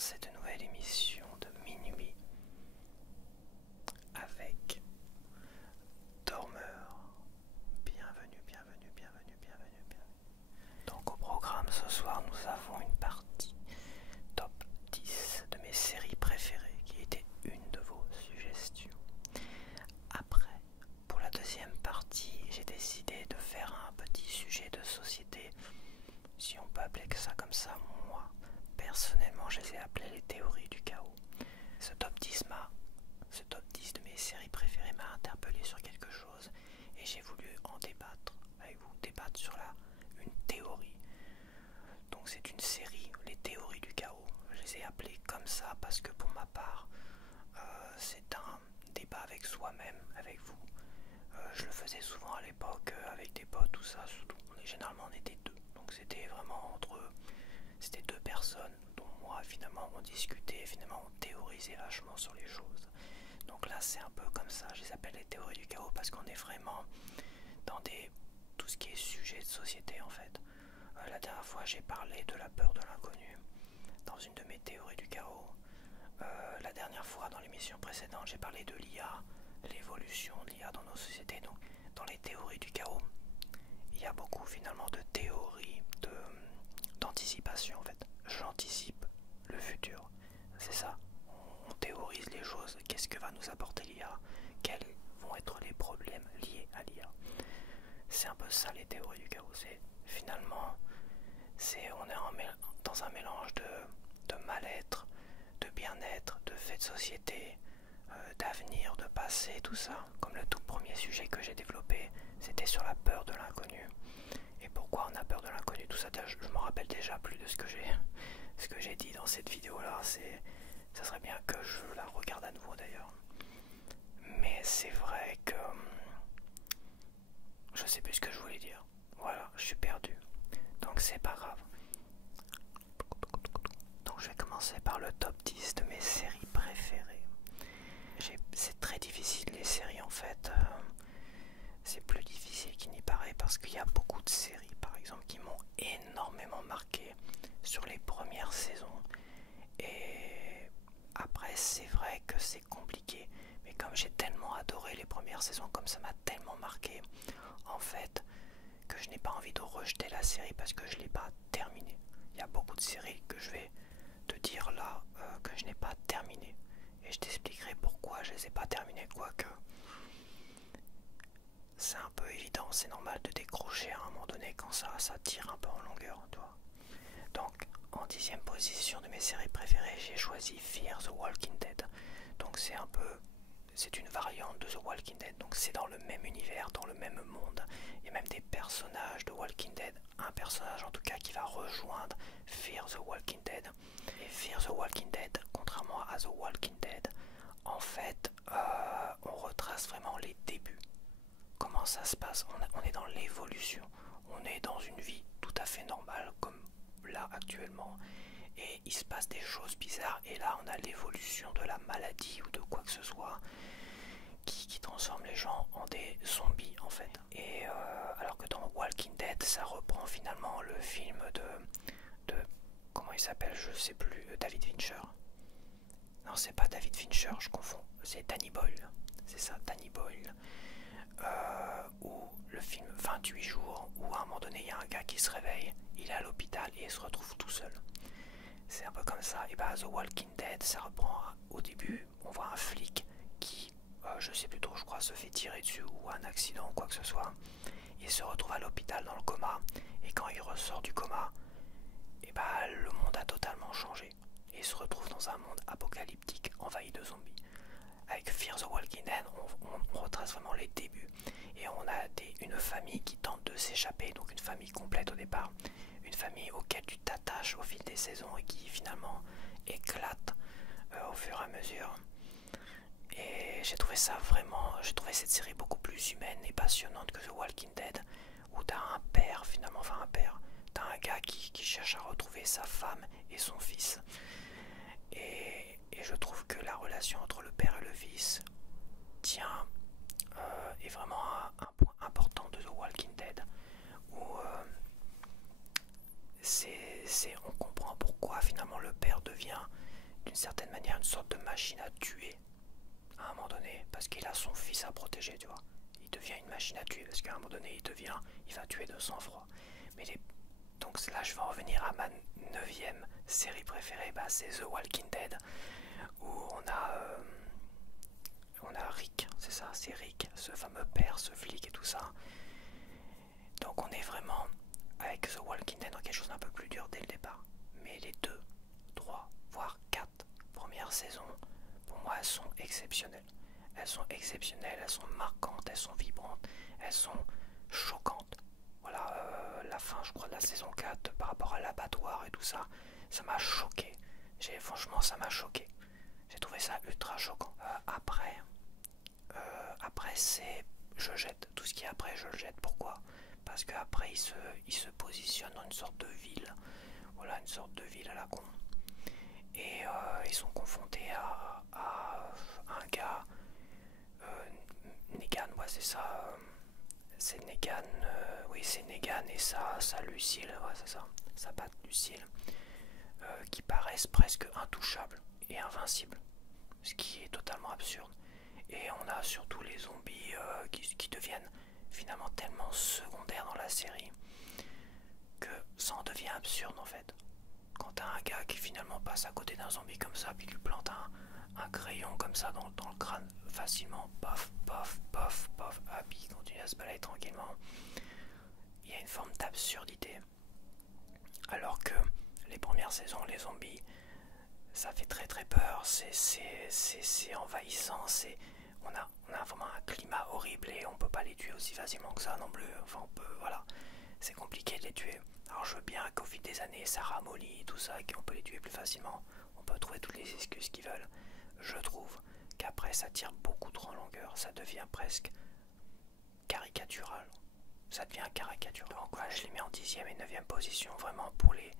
cette nouvelle émission de Minuit avec Dormeur. Bienvenue, bienvenue, bienvenue, bienvenue, bienvenue. Donc au programme ce soir nous avons une partie top 10 de mes séries préférées qui était une de vos suggestions. Après, pour la deuxième partie, j'ai décidé de faire un petit sujet de société, si on peut appeler ça comme ça. Moi, personnellement, je les ai appelés les théories du chaos. Ce top 10 de mes séries préférées m'a interpellé sur quelque chose et j'ai voulu en débattre avec vous, débattre sur une théorie. Donc c'est une série, les théories du chaos. Je les ai appelées comme ça parce que pour ma part, c'est un débat avec soi-même, avec vous. Je le faisais souvent à l'époque avec des potes, tout ça. Généralement on était deux, donc c'était vraiment c'était deux personnes dont moi finalement on discutait, finalement on théorisait vachement sur les choses. Donc là c'est un peu comme ça, je les appelle les théories du chaos parce qu'on est vraiment dans tout ce qui est sujet de société en fait. La dernière fois j'ai parlé de la peur de l'inconnu dans une de mes théories du chaos. La dernière fois dans l'émission précédente j'ai parlé de l'IA, l'évolution de l'IA dans nos sociétés. Donc dans les théories du chaos, il y a beaucoup finalement de théories d'anticipation en fait. J'anticipe le futur, c'est ça. On théorise les choses, qu'est-ce que va nous apporter l'IA, quels vont être les problèmes liés à l'IA. C'est un peu ça les théories du chaos. Finalement, on est dans un mélange de mal-être, de bien-être, de faits de société, d'avenir, de passé, tout ça. Comme le tout premier sujet que j'ai développé, c'était sur la peur de l'inconnu. Et pourquoi on a peur de l'inconnu, tout ça, je me rappelle déjà plus de ce que j'ai dit dans cette vidéo-là. Ça serait bien que je la regarde à nouveau d'ailleurs. Mais c'est vrai que je sais plus ce que je voulais dire. Voilà, je suis perdu. Donc c'est pas grave. Donc je vais commencer par le top 10 de mes séries préférées. C'est très difficile les séries en fait. C'est plus difficile qu'il n'y paraît parce qu'il y a beaucoup de séries par exemple qui m'ont énormément marqué sur les premières saisons. Et après c'est vrai que c'est compliqué. Mais comme j'ai tellement adoré les premières saisons, comme ça m'a tellement marqué en fait, que je n'ai pas envie de rejeter la série parce que je ne l'ai pas terminée. Il y a beaucoup de séries que je vais te dire là que je n'ai pas terminé et je t'expliquerai pourquoi je les ai pas terminées, quoique c'est un peu évident, c'est normal de décrocher à un moment donné quand ça tire un peu en longueur, toi. Donc en 10e position de mes séries préférées, j'ai choisi Fear the Walking Dead. Donc c'est une variante de The Walking Dead, donc c'est dans le même univers, dans le même monde. Il y a même des personnages de Walking Dead, un personnage en tout cas qui va rejoindre Fear the Walking Dead. Et Fear the Walking Dead, contrairement à The Walking Dead, en fait, on retrace vraiment les débuts. Comment ça se passe? On est dans l'évolution, on est dans une vie tout à fait normale comme là actuellement. Et il se passe des choses bizarres et là on a l'évolution de la maladie ou de quoi que ce soit qui transforme les gens en des zombies en fait. Et alors que dans Walking Dead ça reprend finalement le film de comment il s'appelle, je sais plus, David Fincher. Non, c'est pas David Fincher, je confonds, c'est Danny Boyle, c'est ça, Danny Boyle. Où le film 28 jours, où à un moment donné il y a un gars qui se réveille, il est à l'hôpital et il se retrouve tout seul. C'est un peu comme ça. Et bah The Walking Dead, ça reprend au début, on voit un flic qui, je sais plus trop, je crois, se fait tirer dessus ou un accident ou quoi que ce soit. Il se retrouve à l'hôpital dans le coma et quand il ressort du coma, et bah le monde a totalement changé. Et il se retrouve dans un monde apocalyptique envahi de zombies. Avec Fear the Walking Dead, on retrace vraiment les débuts. Et on a une famille qui tente de s'échapper, donc une famille complète au départ. Une famille auquel tu t'attaches au fil des saisons et qui finalement éclate au fur et à mesure. Et j'ai trouvé cette série beaucoup plus humaine et passionnante que The Walking Dead, où t'as un père finalement, t'as un gars qui cherche à retrouver sa femme et son fils. Et je trouve que la relation entre le père et le fils est vraiment un point important de The Walking Dead, où on comprend pourquoi finalement le père devient d'une certaine manière une sorte de machine à tuer à un moment donné, parce qu'il a son fils à protéger, tu vois. Il devient une machine à tuer, parce qu'à un moment donné, il va tuer de sang-froid. Donc là, je vais en revenir à ma 9e série préférée, bah, c'est The Walking Dead, où on a Rick, c'est ça, c'est Rick, ce fameux père, ce flic et tout ça. Donc on est vraiment avec The Walking Dead dans quelque chose d'un peu plus dur dès le départ. Mais les 2, 3, voire 4 premières saisons, pour moi, elles sont exceptionnelles. Elles sont exceptionnelles, elles sont marquantes, elles sont vibrantes, elles sont choquantes. Voilà, la fin, je crois, de la saison 4 par rapport à l'abattoir et tout ça, ça m'a choqué. Franchement, ça m'a choqué. J'ai trouvé ça ultra choquant. Après, je jette. Tout ce qui est après, je le jette. Pourquoi? Parce qu'après, il se positionne dans une sorte de ville. Voilà, une sorte de ville à la con. Et ils sont confrontés à un gars, Negan, ouais, c'est ça. C'est Negan, oui, c'est Negan et sa Lucille, ouais, c'est ça. Sa patte Lucille, qui paraissent presque intouchables et invincibles. Ce qui est totalement absurde. Et on a surtout les zombies qui deviennent finalement tellement secondaires dans la série que ça en devient absurde en fait. Quand t'as un gars qui finalement passe à côté d'un zombie comme ça, puis lui plante un crayon comme ça dans le crâne facilement, paf, paf, paf, paf, ah, puis il continue à se balader tranquillement. Il y a une forme d'absurdité. Alors que les premières saisons, les zombies, ça fait très très peur, c'est envahissant, on a vraiment un climat horrible et on peut pas les tuer aussi facilement que ça non plus. Enfin, voilà, c'est compliqué de les tuer. Alors je veux bien qu'au fil des années ça ramollit tout ça, et qu'on peut les tuer plus facilement. On peut trouver toutes les excuses qu'ils veulent. Je trouve qu'après ça tire beaucoup trop en longueur, ça devient presque caricatural. Ça devient caricatural. Donc voilà, je les mets en 10e et 9e position vraiment pour les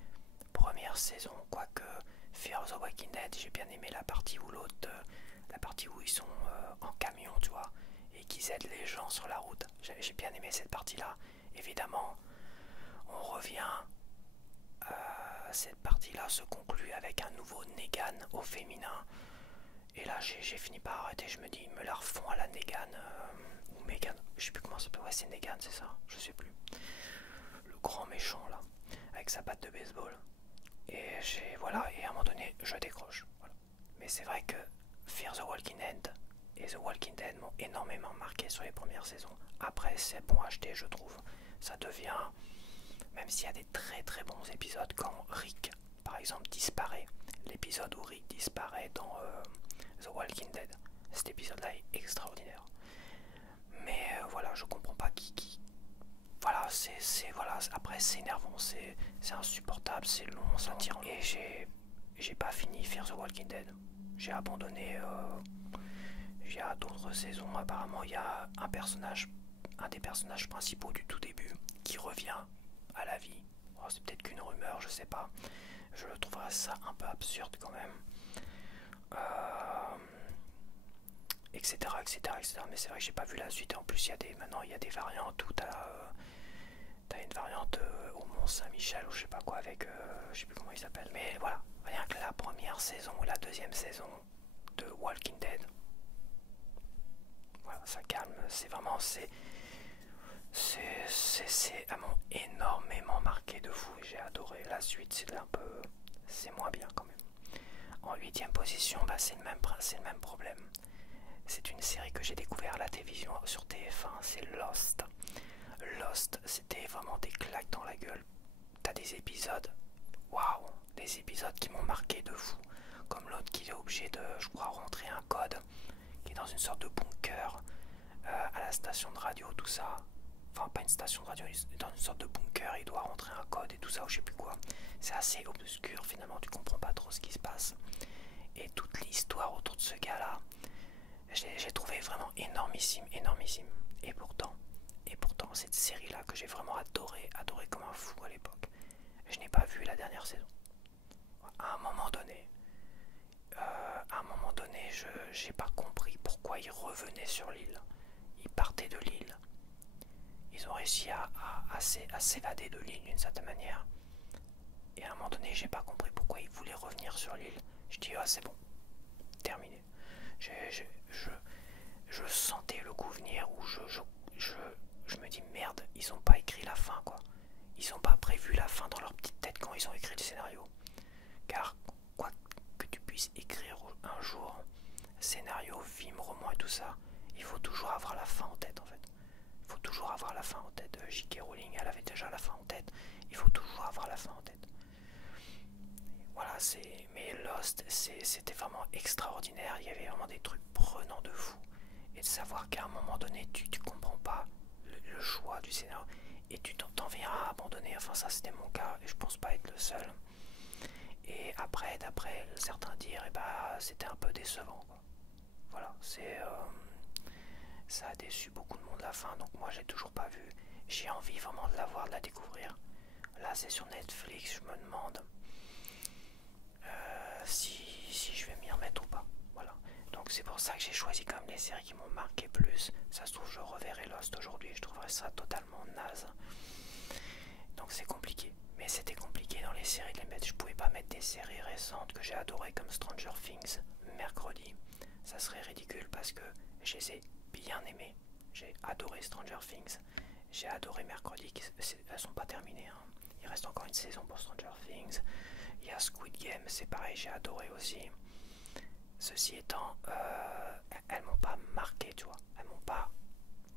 premières saisons. Quoique Fear the Walking Dead, j'ai bien aimé la partie où la partie où ils sont en camion, tu vois, et qu'ils aident les gens sur la route. J'ai bien aimé cette partie-là. Évidemment, on revient. Cette partie-là se conclut avec un nouveau Negan au féminin. Et là, j'ai fini par arrêter. Je me dis, ils me la refont à la Negan ou Megan. Je sais plus comment ça s'appelle. Ouais, c'est Negan, c'est ça. Je sais plus. Le grand méchant là, avec sa batte de baseball. Et voilà. Et à un moment donné, je décroche. Voilà. Mais c'est vrai que Fear the Walking Dead et The Walking Dead m'ont énormément marqué sur les premières saisons. Après, c'est bon à acheter, je trouve. Ça devient, même s'il y a des très très bons épisodes, quand Rick, par exemple, disparaît, l'épisode où Rick disparaît dans The Walking Dead, cet épisode-là est extraordinaire. Mais voilà, je comprends pas voilà, voilà, après c'est énervant, c'est insupportable, c'est long, c'est attirant. Et j'ai pas fini Fear the Walking Dead. J'ai abandonné. Il y a d'autres saisons. Apparemment, il y a un des personnages principaux du tout début, qui revient à la vie. Oh, c'est peut-être qu'une rumeur, je sais pas. Je trouverais ça un peu absurde quand même. Etc, etc, etc. Mais c'est vrai que j'ai pas vu la suite. En plus, maintenant, il y a des variantes où t'as une variante au Mont-Saint-Michel ou je sais pas quoi avec, je sais plus comment il s'appelle. Mais voilà, rien que la première saison ou la deuxième saison de Walking Dead, voilà, ça calme. C'est vraiment, elles m'ont énormément marqué de fou. J'ai adoré. La suite, c'est moins bien quand même. En 8e position, bah, c'est le même problème. C'est une série que j'ai découvert à la télévision sur TF1, c'est Lost. Lost, c'était vraiment des claques dans la gueule. T'as des épisodes, waouh, des épisodes qui m'ont marqué de fou. Comme l'autre qui est obligé de, je crois, rentrer un code, qui est dans une sorte de bunker à la station de radio, tout ça. Enfin, pas une station de radio, il est dans une sorte de bunker, il doit rentrer un code et tout ça, ou je sais plus quoi. C'est assez obscur finalement, tu comprends pas trop ce qui se passe. Et toute l'histoire autour de ce gars-là, j'ai trouvé vraiment énormissime, énormissime. Et pourtant, cette série-là que j'ai vraiment adoré comme un fou à l'époque, je n'ai pas vu la dernière saison. À un moment donné, j'ai pas compris pourquoi ils revenaient sur l'île. Ils partaient de l'île. Ils ont réussi à s'évader de l'île d'une certaine manière. Et à un moment donné, j'ai pas compris pourquoi ils voulaient revenir sur l'île. Je dis ah c'est bon, terminé. Je sentais le coup venir où je me dis merde, ils ont pas écrit la fin quoi. Ils ont pas prévu la fin dans leur petite tête quand ils ont écrit le scénario. Car quoi que tu puisses écrire un jour, scénario, film, roman et tout ça, il faut toujours avoir la fin en tête en fait. Il faut toujours avoir la fin en tête. J.K. Rowling, elle avait déjà la fin en tête. Il faut toujours avoir la fin en tête. Voilà, mais Lost, c'était vraiment extraordinaire. Il y avait vraiment des trucs prenants de fou. Et de savoir qu'à un moment donné, tu comprends pas le choix du scénario. Et tu t'en viens à abandonner. Enfin, ça, c'était mon cas. Et je pense pas être le seul. Et après, d'après certains dire, eh ben, c'était un peu décevant, quoi. Voilà, ça a déçu beaucoup de monde la fin, donc moi j'ai toujours pas vu. J'ai envie vraiment de la voir, de la découvrir. Là c'est sur Netflix, je me demande si je vais m'y remettre ou pas. Voilà. Donc c'est pour ça que j'ai choisi quand même les séries qui m'ont marqué plus. Ça se trouve je reverrai Lost aujourd'hui, je trouverais ça totalement naze. Donc c'est compliqué. Mais c'était compliqué dans les séries de les mettre. Je pouvais pas mettre des séries récentes que j'ai adorées comme Stranger Things mercredi. Ça serait ridicule parce que je les ai bien aimées. J'ai adoré Stranger Things. J'ai adoré mercredi. Elles sont pas terminées. Hein. Il reste encore une saison pour Stranger Things. Il y a Squid Game, c'est pareil, j'ai adoré aussi. Ceci étant, elles m'ont pas marqué, tu vois. Elles m'ont pas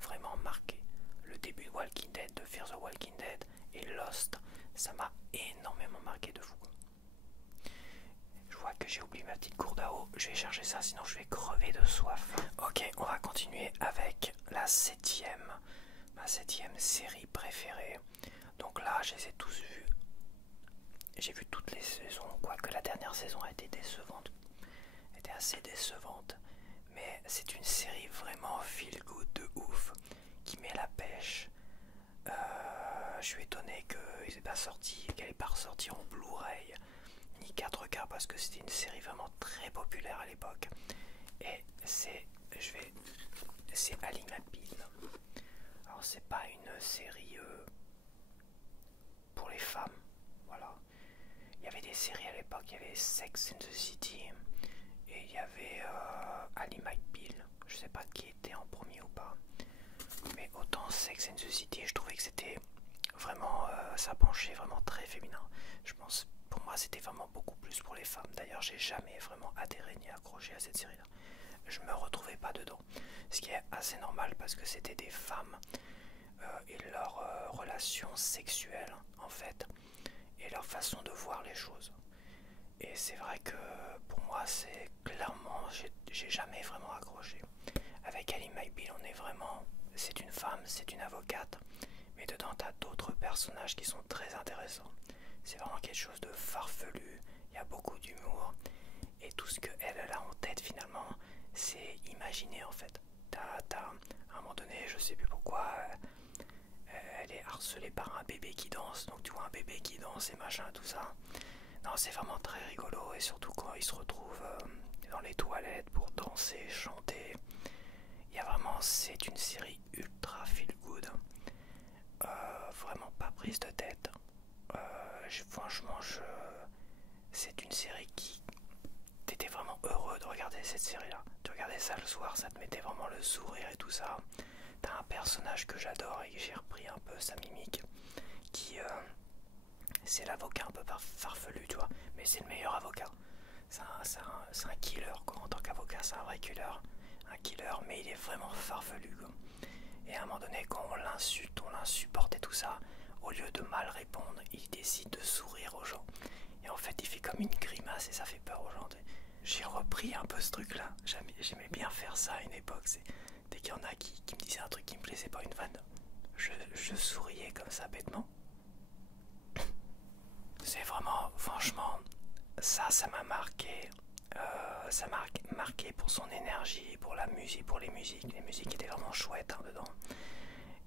vraiment marqué. Le début de Walking Dead, de Fear the Walking Dead et Lost, ça m'a énormément marqué de fou. Je vois que j'ai oublié ma petite gourde à eau. Je vais chercher ça, sinon je vais crever de soif. Ok, on va continuer avec la ma septième série préférée. Donc là, je les ai tous vus. J'ai vu toutes les saisons, quoique la dernière saison a été décevante. Elle était assez décevante. Mais c'est une série vraiment feel good de ouf, qui met la pêche. Je suis étonné qu'elle n'ait pas ressorti en Blu-ray ni 4K parce que c'était une série vraiment très populaire à l'époque. Et c'est Ali McBeal. Alors c'est pas une série pour les femmes, voilà. Il y avait des séries à l'époque, il y avait Sex and the City et il y avait Ali McBeal. Je sais pas qui était en premier ou pas, mais autant Sex and the City, je trouvais que c'était vraiment, ça penchait vraiment très féminin. Je pense, pour moi, c'était vraiment beaucoup plus pour les femmes. D'ailleurs, j'ai jamais vraiment adhéré ni accroché à cette série-là. Je me retrouvais pas dedans, ce qui est assez normal parce que c'était des femmes et leurs relations sexuelles en fait, et leur façon de voir les choses. Et c'est vrai que pour moi, c'est clairement, j'ai jamais vraiment accroché. Avec Ali McBeal, on est vraiment, c'est une femme, c'est une avocate, mais dedans t'as d'autres personnages qui sont très intéressants. C'est vraiment quelque chose de farfelu, il y a beaucoup d'humour, et tout ce qu'elle a en tête finalement, c'est imaginer en fait. À un moment donné, je sais plus pourquoi, elle est harcelée par un bébé qui danse, donc tu vois un bébé qui danse et machin, tout ça. Non, c'est vraiment très rigolo, et surtout quand ils se retrouvent dans les toilettes pour danser, chanter. Il y a vraiment, c'est une série ultra feel good, vraiment pas prise de tête. Franchement, c'est une série qui, t'étais vraiment heureux de regarder cette série-là. Tu regardais ça le soir, ça te mettait vraiment le sourire et tout ça. T'as un personnage que j'adore et j'ai repris un peu sa mimique, qui c'est l'avocat un peu farfelu, tu vois, mais c'est le meilleur avocat. C'est un killer, quoi. En tant qu'avocat, c'est un vrai killer. Un killer, mais il est vraiment farfelu, quoi. Et à un moment donné, quand on l'insulte, on l'insupporte et tout ça, au lieu de mal répondre, il décide de sourire aux gens. Et en fait, il fait comme une grimace et ça fait peur aux gens. J'ai repris un peu ce truc-là. J'aimais bien faire ça à une époque. Dès qu'il y en a qui me disaient un truc qui me plaisait pas, une vanne, je souriais comme ça bêtement. C'est vraiment, franchement, ça m'a marqué. Ça m'a marqué pour son énergie, pour la musique, pour les musiques. Les musiques étaient vraiment chouettes hein, dedans.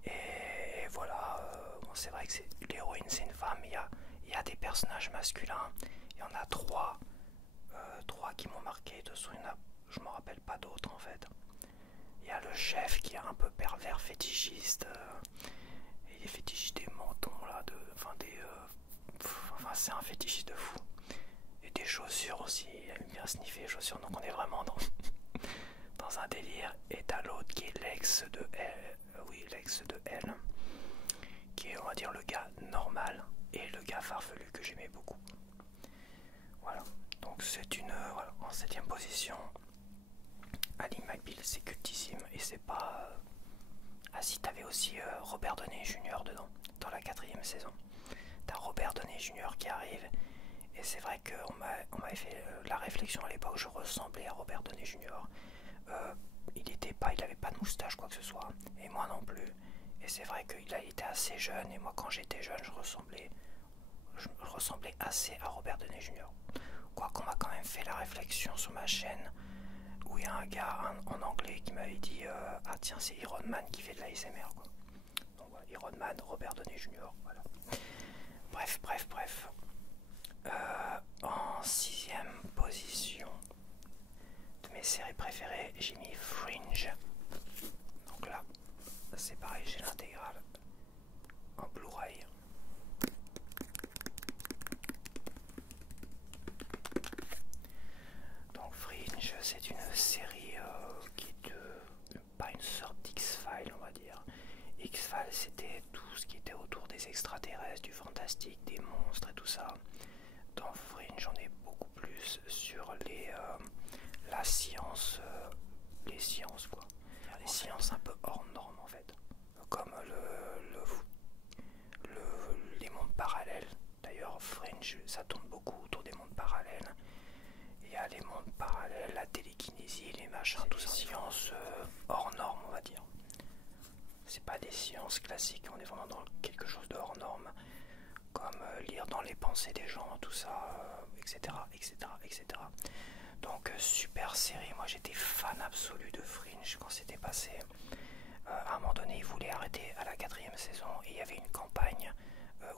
Et voilà, bon, c'est vrai que l'héroïne c'est une femme. Il y a des personnages masculins. Il y en a trois qui m'ont marqué. De toute façon, je m'en rappelle pas d'autres en fait. Il y a le chef qui est un peu pervers fétichiste. Il est fétichiste des mentons là, enfin c'est un fétichiste de fou. Et des chaussures aussi, il aime bien à sniffer les chaussures, donc on est vraiment dans un délire. Et t'as l'autre qui est l'ex de elle, l'ex de elle, qui est, on va dire, le gars normal et le gars farfelu que j'aimais beaucoup. Voilà, donc c'est une, voilà, en 7ème position, Ali McBeal, c'est cultissime, et c'est pas... Ah si, t'avais aussi Robert Downey Jr. dedans, dans la 4ème saison. T'as Robert Downey Jr. qui arrive, et c'est vrai qu'on m'avait fait la réflexion à l'époque, je ressemblais à Robert Downey Jr. Il avait pas de moustache, quoi que ce soit, et moi non plus. Et c'est vrai qu'il était assez jeune, et moi quand j'étais jeune, je ressemblais assez à Robert Downey Jr. Quoi qu'on m'a quand même fait la réflexion sur ma chaîne, où il y a un gars en anglais qui m'avait dit ah tiens, c'est Iron Man qui fait de la ASMR, quoi. Donc voilà, Iron Man, Robert Downey Jr. Voilà. Bref. En 6ème position de mes séries préférées, j'ai mis Fringe. Donc là, c'est pareil, j'ai l'intégrale en Blu-ray. Donc Fringe, c'est une série qui est pas une sorte d'X-Files, on va dire. X-Files, c'était tout ce qui était autour des extraterrestres, du fantastique, des monstres et tout ça. Dans Fringe, on est beaucoup plus sur la science, les sciences, quoi. Les sciences un peu hors normes, en fait. Comme les mondes parallèles. D'ailleurs, Fringe, ça tourne beaucoup autour des mondes parallèles. Il y a les mondes parallèles, la télékinésie, les machins, tout ça. Sciences hors normes, on va dire. C'est pas des sciences classiques, on est vraiment dans quelque chose de hors norme, comme lire dans les pensées des gens, tout ça, etc. Donc super série, moi j'étais fan absolu de Fringe quand c'était passé. À un moment donné, ils voulaient arrêter à la 4ème saison et il y avait une campagne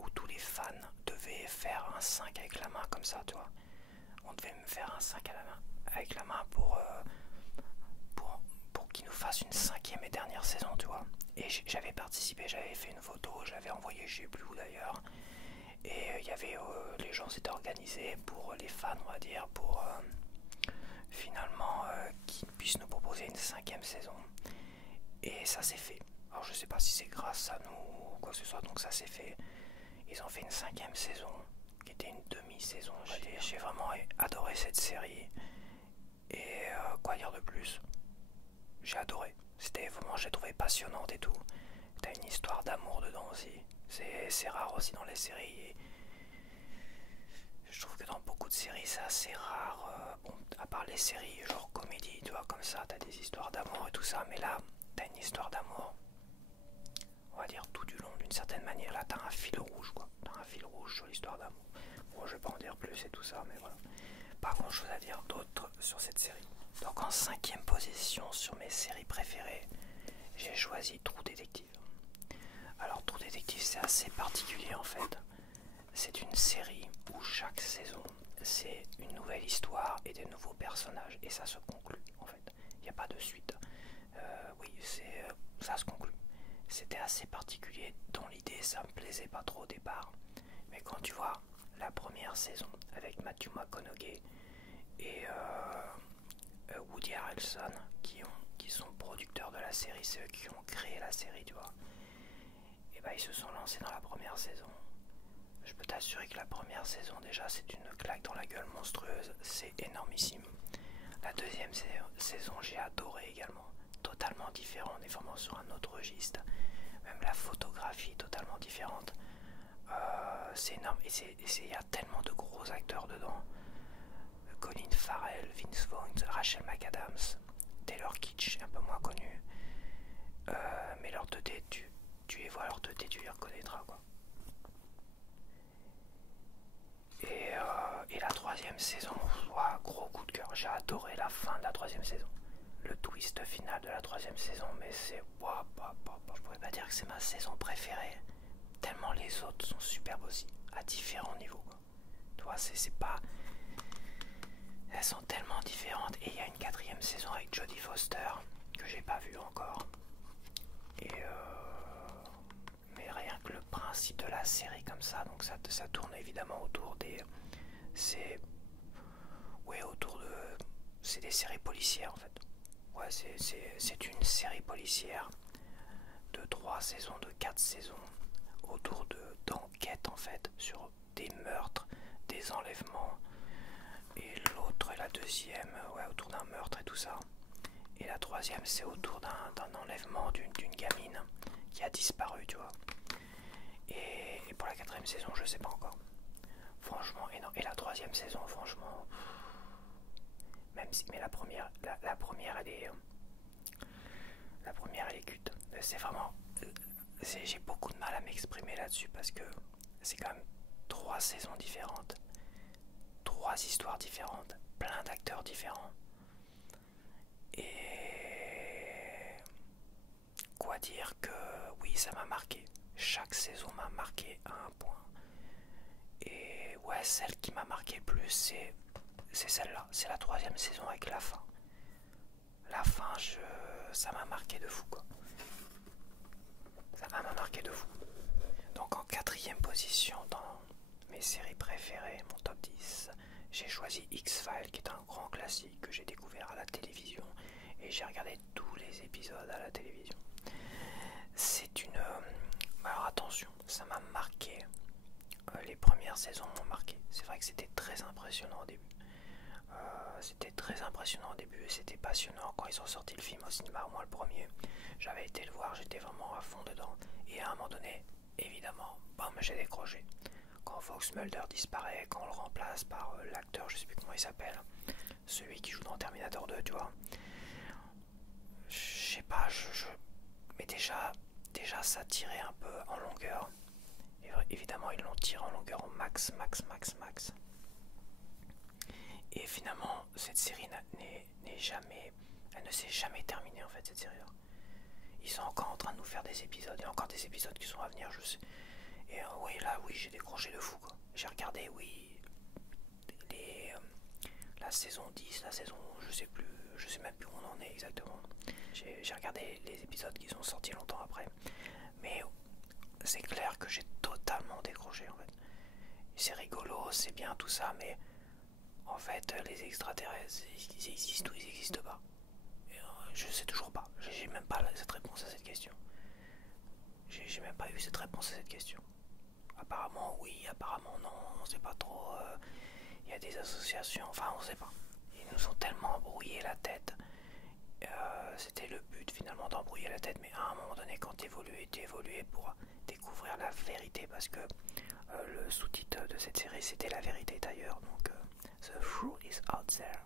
où tous les fans devaient faire un 5 avec la main comme ça, tu vois. On devait me faire un 5 avec la main pour qu'ils nous fassent une 5ème et dernière saison, tu vois. Et j'avais participé, j'avais fait une photo, je l'avais envoyée, je sais plus où d'ailleurs. Et il y avait, les gens s'étaient organisés pour les fans, on va dire, pour finalement qu'ils puissent nous proposer une 5ème saison. Et ça s'est fait. Alors je sais pas si c'est grâce à nous ou quoi que ce soit, donc ça s'est fait. Ils ont fait une 5ème saison, qui était une demi-saison, on va dire. J'ai vraiment adoré cette série. Et quoi dire de plus? J'ai adoré. C'était vraiment, j'ai trouvé passionnante et tout. T'as une histoire d'amour dedans aussi. C'est rare aussi dans les séries. Et je trouve que dans beaucoup de séries, c'est assez rare. Bon, à part les séries genre comédie, tu vois, comme ça, t'as des histoires d'amour et tout ça. Mais là, t'as une histoire d'amour, on va dire tout du long, d'une certaine manière. Là, t'as un fil rouge, quoi. T'as un fil rouge sur l'histoire d'amour. Bon, je vais pas en dire plus et tout ça, mais voilà. Pas grand chose à dire d'autre sur cette série. Donc en 5ème position sur mes séries préférées, j'ai choisi True Detective. Alors True Detective, c'est assez particulier en fait. C'est une série où chaque saison c'est une nouvelle histoire et des nouveaux personnages et ça se conclut en fait. Il n'y a pas de suite. Oui, ça se conclut. C'était assez particulier dans l'idée, ça me plaisait pas trop au départ. Mais quand tu vois la première saison avec Matthew McConaughey et Woody Harrelson qui sont producteurs de la série, c'est eux qui ont créé la série, tu vois. Et bah ils se sont lancés dans la première saison. Je peux t'assurer que la première saison déjà c'est une claque dans la gueule monstrueuse, c'est énormissime. La deuxième saison j'ai adoré également, totalement différent, on est vraiment sur un autre registre. Même la photographie totalement différente. C'est énorme et il y a tellement de gros acteurs dedans. Colin Farrell, Vince Vaughn, Rachel McAdams, Taylor Kitsch, un peu moins connu. Mais leur teuté, tu les vois, leur teuté, tu les reconnaîtras, quoi. Et la troisième saison, wow, gros coup de cœur. J'ai adoré la fin de la troisième saison. Le twist final de la troisième saison, mais c'est... Wow, je pourrais pas dire que c'est ma saison préférée. Tellement les autres sont superbes aussi, à différents niveaux, quoi. Tu vois, c'est pas... Elles sont tellement différentes. Et il y a une 4ème saison avec Jodie Foster que j'ai pas vue encore. Mais rien que le principe de la série comme ça, donc ça tourne évidemment autour des... autour c'est des séries policières en fait. Ouais, c'est une série policière de 3 saisons, de 4 saisons, autour d'enquêtes en fait, sur des meurtres, des enlèvements, et l'autre, la deuxième, ouais, autour d'un meurtre et tout ça. Et la troisième, c'est autour d'un enlèvement d'une gamine qui a disparu, tu vois. Et pour la quatrième saison, je sais pas encore. Franchement, et non, et la troisième saison, franchement, même si, mais la première, la première, elle est culte. C'est vraiment, j'ai beaucoup de mal à m'exprimer là-dessus parce que c'est quand même 3 saisons différentes, 3 histoires différentes, plein d'acteurs différents. Et quoi dire que oui, ça m'a marqué. Chaque saison m'a marqué à un point. Et ouais, celle qui m'a marqué le plus, c'est celle-là. C'est la troisième saison avec la fin. La fin, ça m'a marqué de fou, quoi. Ça m'a marqué de fou. Donc en quatrième position dans mes séries préférées, mon top 10, j'ai choisi X-Files, qui est un grand classique que j'ai découvert à la télévision. Et j'ai regardé tous les épisodes à la télévision. C'est une... alors attention, ça m'a marqué. Les premières saisons m'ont marqué. C'est vrai que c'était très impressionnant au début. C'était très impressionnant au début et c'était passionnant quand ils ont sorti le film au cinéma. Moi le premier, j'avais été le voir, j'étais vraiment à fond dedans. Et à un moment donné, évidemment, bam, j'ai décroché. Quand Fox Mulder disparaît, quand on le remplace par l'acteur, je sais plus comment il s'appelle, celui qui joue dans Terminator 2, tu vois. Je sais pas, mais déjà ça tirait un peu en longueur. Et évidemment, ils l'ont tiré en longueur au max. Et finalement, cette série elle ne s'est jamais terminée en fait, cette série-là. Ils sont encore en train de nous faire des épisodes, il y a encore des épisodes qui sont à venir, je sais. Et oui, là, oui, j'ai décroché de fou, quoi. J'ai regardé, oui, la saison 10, la saison, je sais même plus où on en est exactement. J'ai regardé les épisodes qui sont sortis longtemps après. Mais c'est clair que j'ai totalement décroché en fait. C'est rigolo, c'est bien tout ça, mais en fait, les extraterrestres, ils existent ou ils n'existent pas. Et, je sais toujours pas. J'ai même pas cette réponse à cette question. J'ai même pas eu cette réponse à cette question. Apparemment oui, apparemment non, on sait pas trop. Il y a des associations, enfin on sait pas. Ils nous ont tellement embrouillé la tête. C'était le but finalement d'embrouiller la tête, mais à un moment donné, quand tu évoluais pour découvrir la vérité, parce que le sous-titre de cette série c'était La vérité d'ailleurs, donc The Truth is out there.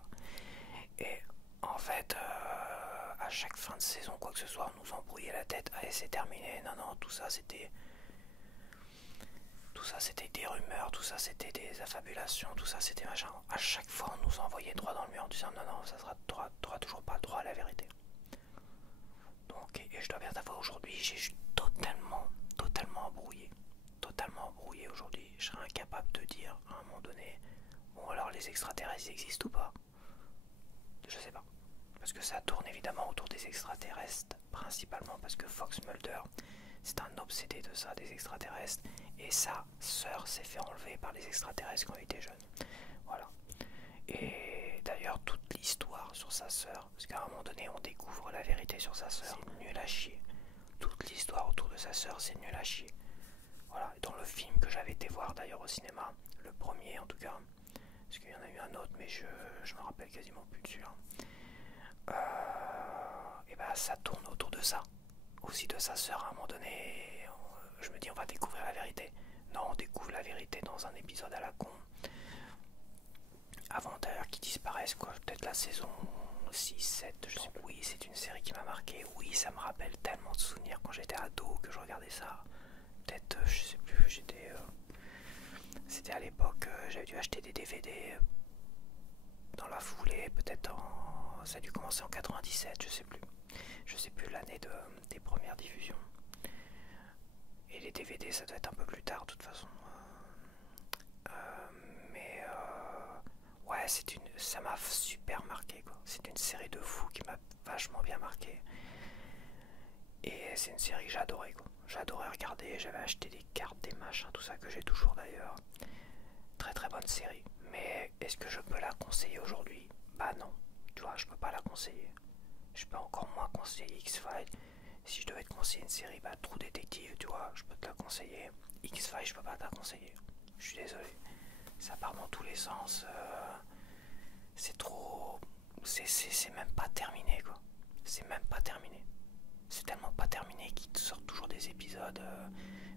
Et en fait, à chaque fin de saison, quoi que ce soit, on nous embrouillait la tête. Allez, c'est terminé. Non, tout ça c'était des rumeurs, tout ça c'était des affabulations, tout ça c'était machin. À chaque fois, on nous envoyait droit dans le mur en disant non, ça sera t'auras toujours pas droit à la vérité. Donc, et je dois bien t'avouer, aujourd'hui, j'ai totalement embrouillé aujourd'hui. Je serais incapable de dire à un moment donné, bon alors les extraterrestres existent ou pas. Je sais pas. Parce que ça tourne évidemment autour des extraterrestres, principalement parce que Fox Mulder, c'est un obsédé de ça, des extraterrestres. Et sa sœur s'est fait enlever par les extraterrestres quand il était jeune. Voilà. Et d'ailleurs, toute l'histoire sur sa sœur, parce qu'à un moment donné, on découvre la vérité sur sa sœur, c'est nul à chier. Toute l'histoire autour de sa sœur, c'est nul à chier. Voilà. Et dans le film que j'avais été voir d'ailleurs au cinéma, le premier en tout cas, parce qu'il y en a eu un autre, mais je me rappelle quasiment plus dessus. Et bah ça tourne autour de ça. Aussi de sa sœur à un moment donné. Je me dis on va découvrir la vérité. Non, on découvre la vérité dans un épisode à la con. Avant d'ailleurs qu'ils disparaissent, quoi. Peut-être la saison 6, 7, je sais pas. Oui, c'est une série qui m'a marqué. Oui, ça me rappelle tellement de souvenirs quand j'étais ado que je regardais ça. Peut-être, je sais plus, c'était à l'époque, j'avais dû acheter des DVD dans la foulée, peut-être ça a dû commencer en 97, je sais plus l'année des premières diffusions. Et les DVD ça doit être un peu plus tard de toute façon. Mais ouais, ça m'a super marqué quoi. C'est une série de fous qui m'a vachement bien marqué. Et c'est une série que j'adorais quoi. J'adorais regarder, j'avais acheté des cartes, des machins, tout ça que j'ai toujours d'ailleurs. Très très bonne série. Mais est-ce que je peux la conseiller aujourd'hui? Bah non. Tu conseiller. Je peux encore moins conseiller X-Files. Si je devais te conseiller une série, bah True Detective, tu vois, je peux te la conseiller. X-Files, je peux pas te la conseiller. Je suis désolé. Ça part dans tous les sens. C'est trop... C'est même pas terminé, quoi. C'est même pas terminé. C'est tellement pas terminé qu'ils te sortent toujours des épisodes.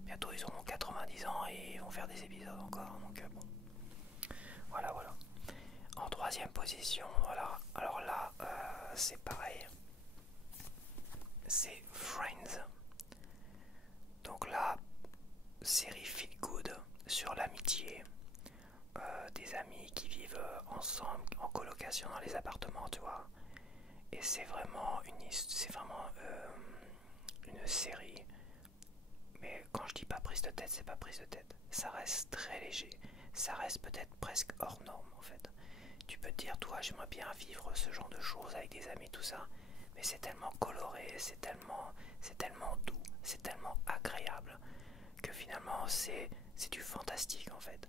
Bientôt, ils auront 90 ans et ils vont faire des épisodes encore. Donc, bon. Voilà, voilà. En troisième position, voilà. Alors là, c'est pareil. C'est Friends. Donc là, série feel good sur l'amitié. Des amis qui vivent ensemble en colocation dans les appartements, tu vois. Et c'est vraiment une série. Mais quand je dis pas prise de tête, c'est pas prise de tête. Ça reste très léger. Ça reste peut-être presque hors norme en fait. Tu peux te dire, toi, j'aimerais bien vivre ce genre de choses avec des amis, tout ça. Mais c'est tellement coloré, c'est tellement doux, c'est tellement agréable que finalement c'est du fantastique en fait.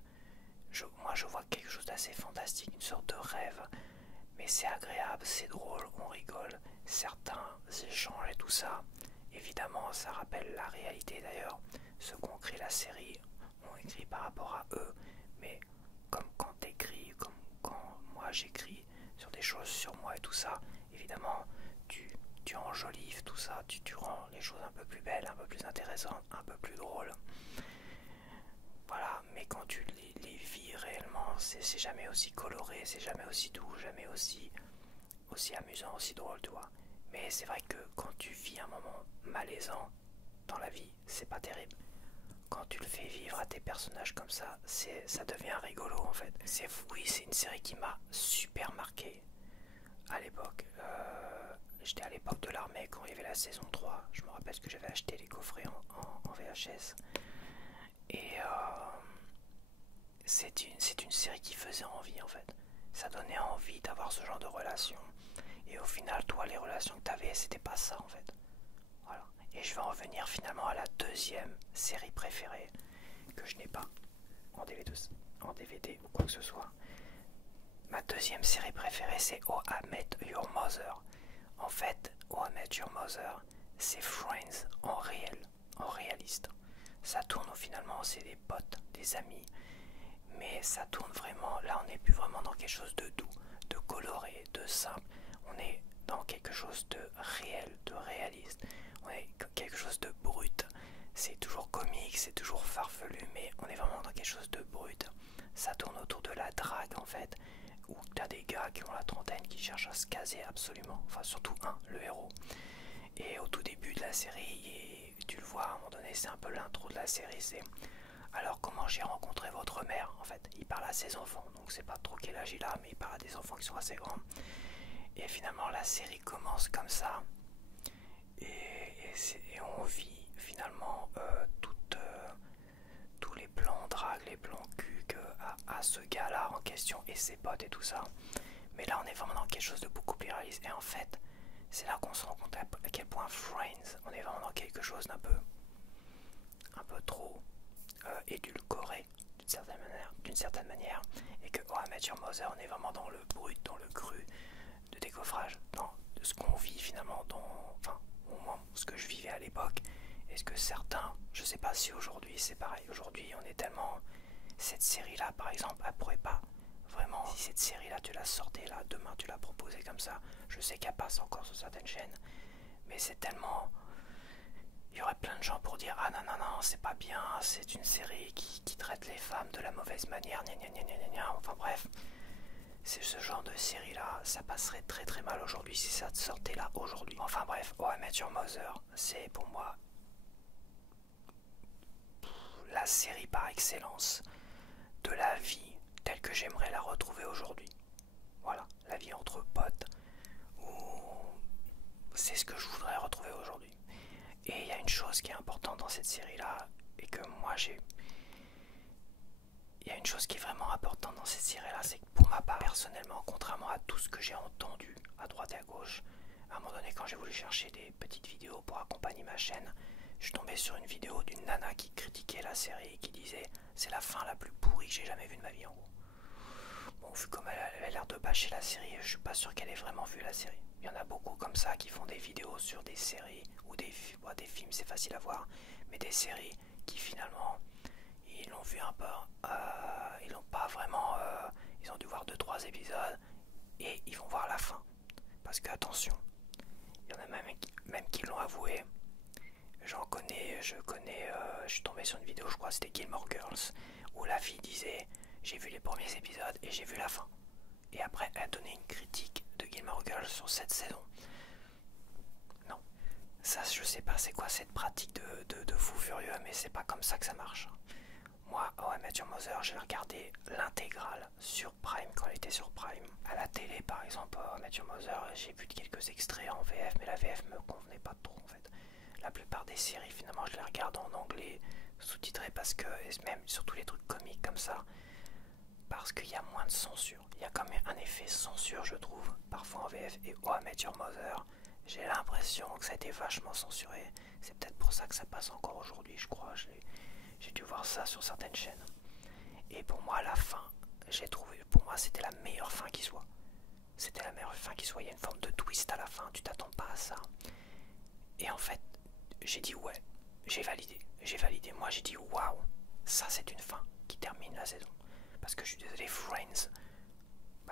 Moi je vois quelque chose d'assez fantastique, une sorte de rêve, mais c'est agréable, c'est drôle, on rigole, certains échanges et tout ça. Évidemment ça rappelle la réalité d'ailleurs, ceux qui ont créé la série ont écrit par rapport à eux, mais comme quand t'écris, comme quand moi j'écris sur des choses sur moi et tout ça, évidemment tu enjolives tout ça, tu rends les choses un peu plus belles, un peu plus intéressantes, un peu plus drôles. Voilà, mais quand tu les vis réellement, c'est jamais aussi coloré, c'est jamais aussi doux, jamais aussi amusant, aussi drôle, tu vois. Mais c'est vrai que quand tu vis un moment malaisant dans la vie, c'est pas terrible. Quand tu le fais vivre à tes personnages comme ça devient rigolo en fait. Oui, c'est une série qui m'a super marqué à l'époque. J'étais à l'époque de l'armée quand il y avait la saison 3. Je me rappelle que j'avais acheté les coffrets en VHS. Et c'est une série qui faisait envie en fait. Ça donnait envie d'avoir ce genre de relation. Et au final, toi, les relations que tu avais, c'était pas ça en fait. Voilà. Et je vais en revenir finalement à la deuxième série préférée que je n'ai pas en DVD ou quoi que ce soit. Ma deuxième série préférée, c'est How I Met Your Mother. En fait, How I Met Your Mother, c'est Friends en réel, en réaliste. Ça tourne finalement, c'est des potes, des amis, mais ça tourne vraiment, là on n'est plus vraiment dans quelque chose de doux, de coloré, de simple, on est dans quelque chose de réel, de réaliste, on est quelque chose de brut, c'est toujours comique, c'est toujours farfelu, mais on est vraiment dans quelque chose de brut. Ça tourne autour de la drague en fait, où t'as des gars qui ont la trentaine qui cherchent à se caser absolument, enfin surtout le héros. Et au tout début de la série, tu le vois à un moment donné, c'est un peu l'intro de la série, c'est alors comment j'ai rencontré votre mère en fait. Il parle à ses enfants, donc c'est pas trop quel âge il a, mais il parle à des enfants qui sont assez grands. Et finalement la série commence comme ça, et on vit finalement tous les plans drague, les plans cul à ce gars-là en question et ses potes et tout ça. Mais là on est vraiment dans quelque chose de beaucoup plus réaliste. Et en fait, c'est là qu'on se rend compte à quel point Friends, on est vraiment dans quelque chose d'un peu un peu trop édulcoré d'une certaine manière, et que How I Met Your Mother, on est vraiment dans le brut, dans le cru de décoffrage, dans ce qu'on vit finalement, enfin au moins ce que je vivais à l'époque. Est-ce que certains, je sais pas si aujourd'hui c'est pareil, aujourd'hui on est tellement, cette série là par exemple, elle pourrait pas vraiment, si cette série là tu la sortais là, demain tu la proposais comme ça, je sais qu'elle passe encore sur certaines chaînes, mais c'est tellement, il y aurait plein de gens pour dire ah non non non c'est pas bien, c'est une série qui traite les femmes de la mauvaise manière, gna gna gna gna gna. Enfin bref, c'est ce genre de série là, ça passerait très très mal aujourd'hui si ça sortait là aujourd'hui. Enfin bref, How I Met Your Mother, c'est pour moi la série par excellence de la vie telle que j'aimerais la retrouver aujourd'hui. Voilà, la vie entre potes, c'est ce que je voudrais retrouver aujourd'hui. Et il y a une chose qui est importante dans cette série-là, et que moi j'ai... Il y a une chose qui est vraiment importante dans cette série-là, c'est que pour ma part, personnellement, contrairement à tout ce que j'ai entendu à droite et à gauche, à un moment donné, quand j'ai voulu chercher des petites vidéos pour accompagner ma chaîne, je suis tombé sur une vidéo d'une nana qui critiquait la série et qui disait « c'est la fin la plus pourrie que j'ai jamais vue de ma vie en gros ». bon, vu comme elle avait l'air de bâcher la série, je suis pas sûr qu'elle ait vraiment vu la série. Il y en a beaucoup comme ça qui font des vidéos sur des séries ou des films, c'est facile à voir, mais des séries qui finalement ils l'ont vu un peu, ils l'ont pas vraiment, ils ont dû voir 2-3 épisodes et ils vont voir la fin. Parce que attention, il y en a même qui l'ont avoué. Je suis tombé sur une vidéo, je crois que c'était Gilmore Girls, où la fille disait j'ai vu les premiers épisodes et j'ai vu la fin. Et après elle a donné une critique de Gilmore Girls sur cette saison. Non, ça je sais pas c'est quoi cette pratique de fou furieux, mais c'est pas comme ça que ça marche. Moi, How I Met Your Mother, j'ai regardé l'intégrale sur Prime quand elle était sur Prime. À la télé, par exemple, How I Met Your Mother, j'ai vu quelques extraits en VF, mais la VF me convenait pas trop en fait. La plupart des séries, finalement, je les regarde en anglais, sous-titré parce que, et même surtout les trucs comiques comme ça, parce qu'il y a moins de censure. Il y a quand même un effet censure, je trouve, parfois en VF. Et How I Met Your Mother, j'ai l'impression que ça a été vachement censuré. C'est peut-être pour ça que ça passe encore aujourd'hui, je crois. J'ai dû voir ça sur certaines chaînes. Et pour moi, la fin, j'ai trouvé, pour moi, c'était la meilleure fin qui soit. C'était la meilleure fin qui soit. Il y a une forme de twist à la fin, tu t'attends pas à ça. Et en fait, j'ai dit ouais, j'ai validé. Moi, j'ai dit waouh, ça c'est une fin qui termine la saison. Parce que je suis désolé, Friends,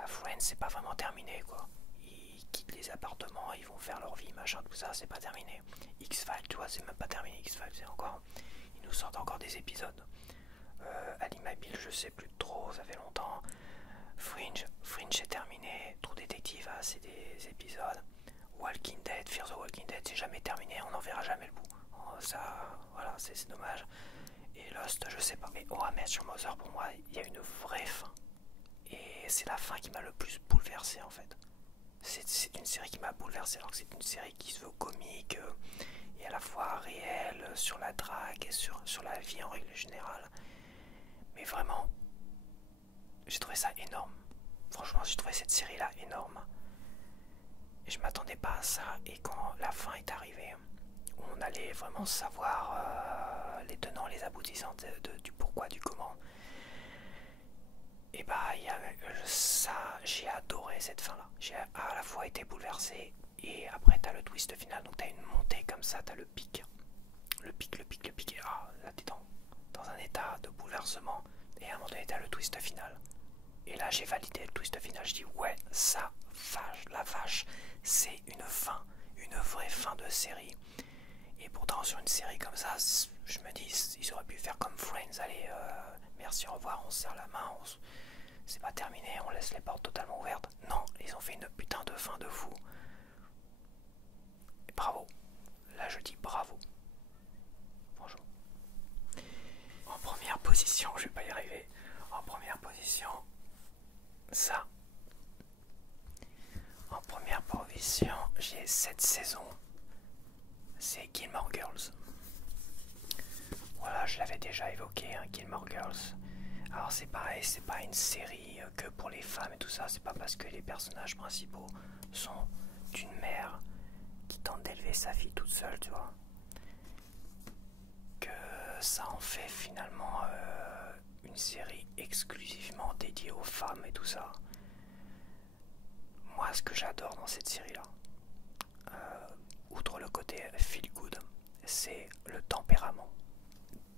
Friends, c'est pas vraiment terminé quoi. Ils quittent les appartements, ils vont faire leur vie, machin, tout ça, c'est pas terminé. X-Files, tu vois, c'est même pas terminé. X-Files, c'est encore. Ils nous sortent encore des épisodes. Animabil, je sais plus trop, ça fait longtemps. Fringe est terminé. True Detective, c'est des épisodes. Walking Dead, Fear the Walking Dead, c'est jamais terminé, on n'en verra jamais le bout. Ça, voilà, c'est dommage. Et Lost, je sais pas. Mais How I Met Your Mother, pour moi, il y a une vraie fin. Et c'est la fin qui m'a le plus bouleversé en fait. C'est une série qui m'a bouleversé, alors que c'est une série qui se veut comique et à la fois réelle sur la drague et sur la vie en règle générale. Mais vraiment, j'ai trouvé ça énorme. Franchement, j'ai trouvé cette série-là énorme. Et je m'attendais pas à ça. Et quand la fin est arrivée, on allait vraiment savoir les tenants, les aboutissants du pourquoi, du comment. Et bah, ça, j'ai adoré cette fin-là. J'ai à la fois été bouleversé et après t'as le twist final. Donc t'as une montée comme ça, t'as le pic. Le pic. Et là t'es dans un état de bouleversement. Et à un moment donné, t'as le twist final. Et là, j'ai validé le twist final. Je dis, ouais, ça, la vache, c'est une fin, une vraie fin de série. Et pourtant, sur une série comme ça, je me dis, ils auraient pu faire comme Friends. Allez, merci, au revoir, on se serre la main, c'est pas terminé, on laisse les portes totalement ouvertes. Non, ils ont fait une putain de fin de fou. Et bravo. Là, je dis bravo. Franchement. En première position, je vais pas y arriver. En première position, ça. En première position, j'ai cette saison. C'est Gilmore Girls. Voilà, je l'avais déjà évoqué, hein, Gilmore Girls. Alors c'est pareil, c'est pas une série que pour les femmes et tout ça. C'est pas parce que les personnages principaux sont d'une mère qui tente d'élever sa fille toute seule, tu vois, que ça en fait finalement une série exclusivement dédiée aux femmes et tout ça. Moi, ce que j'adore dans cette série-là, outre le côté feel good, c'est le tempérament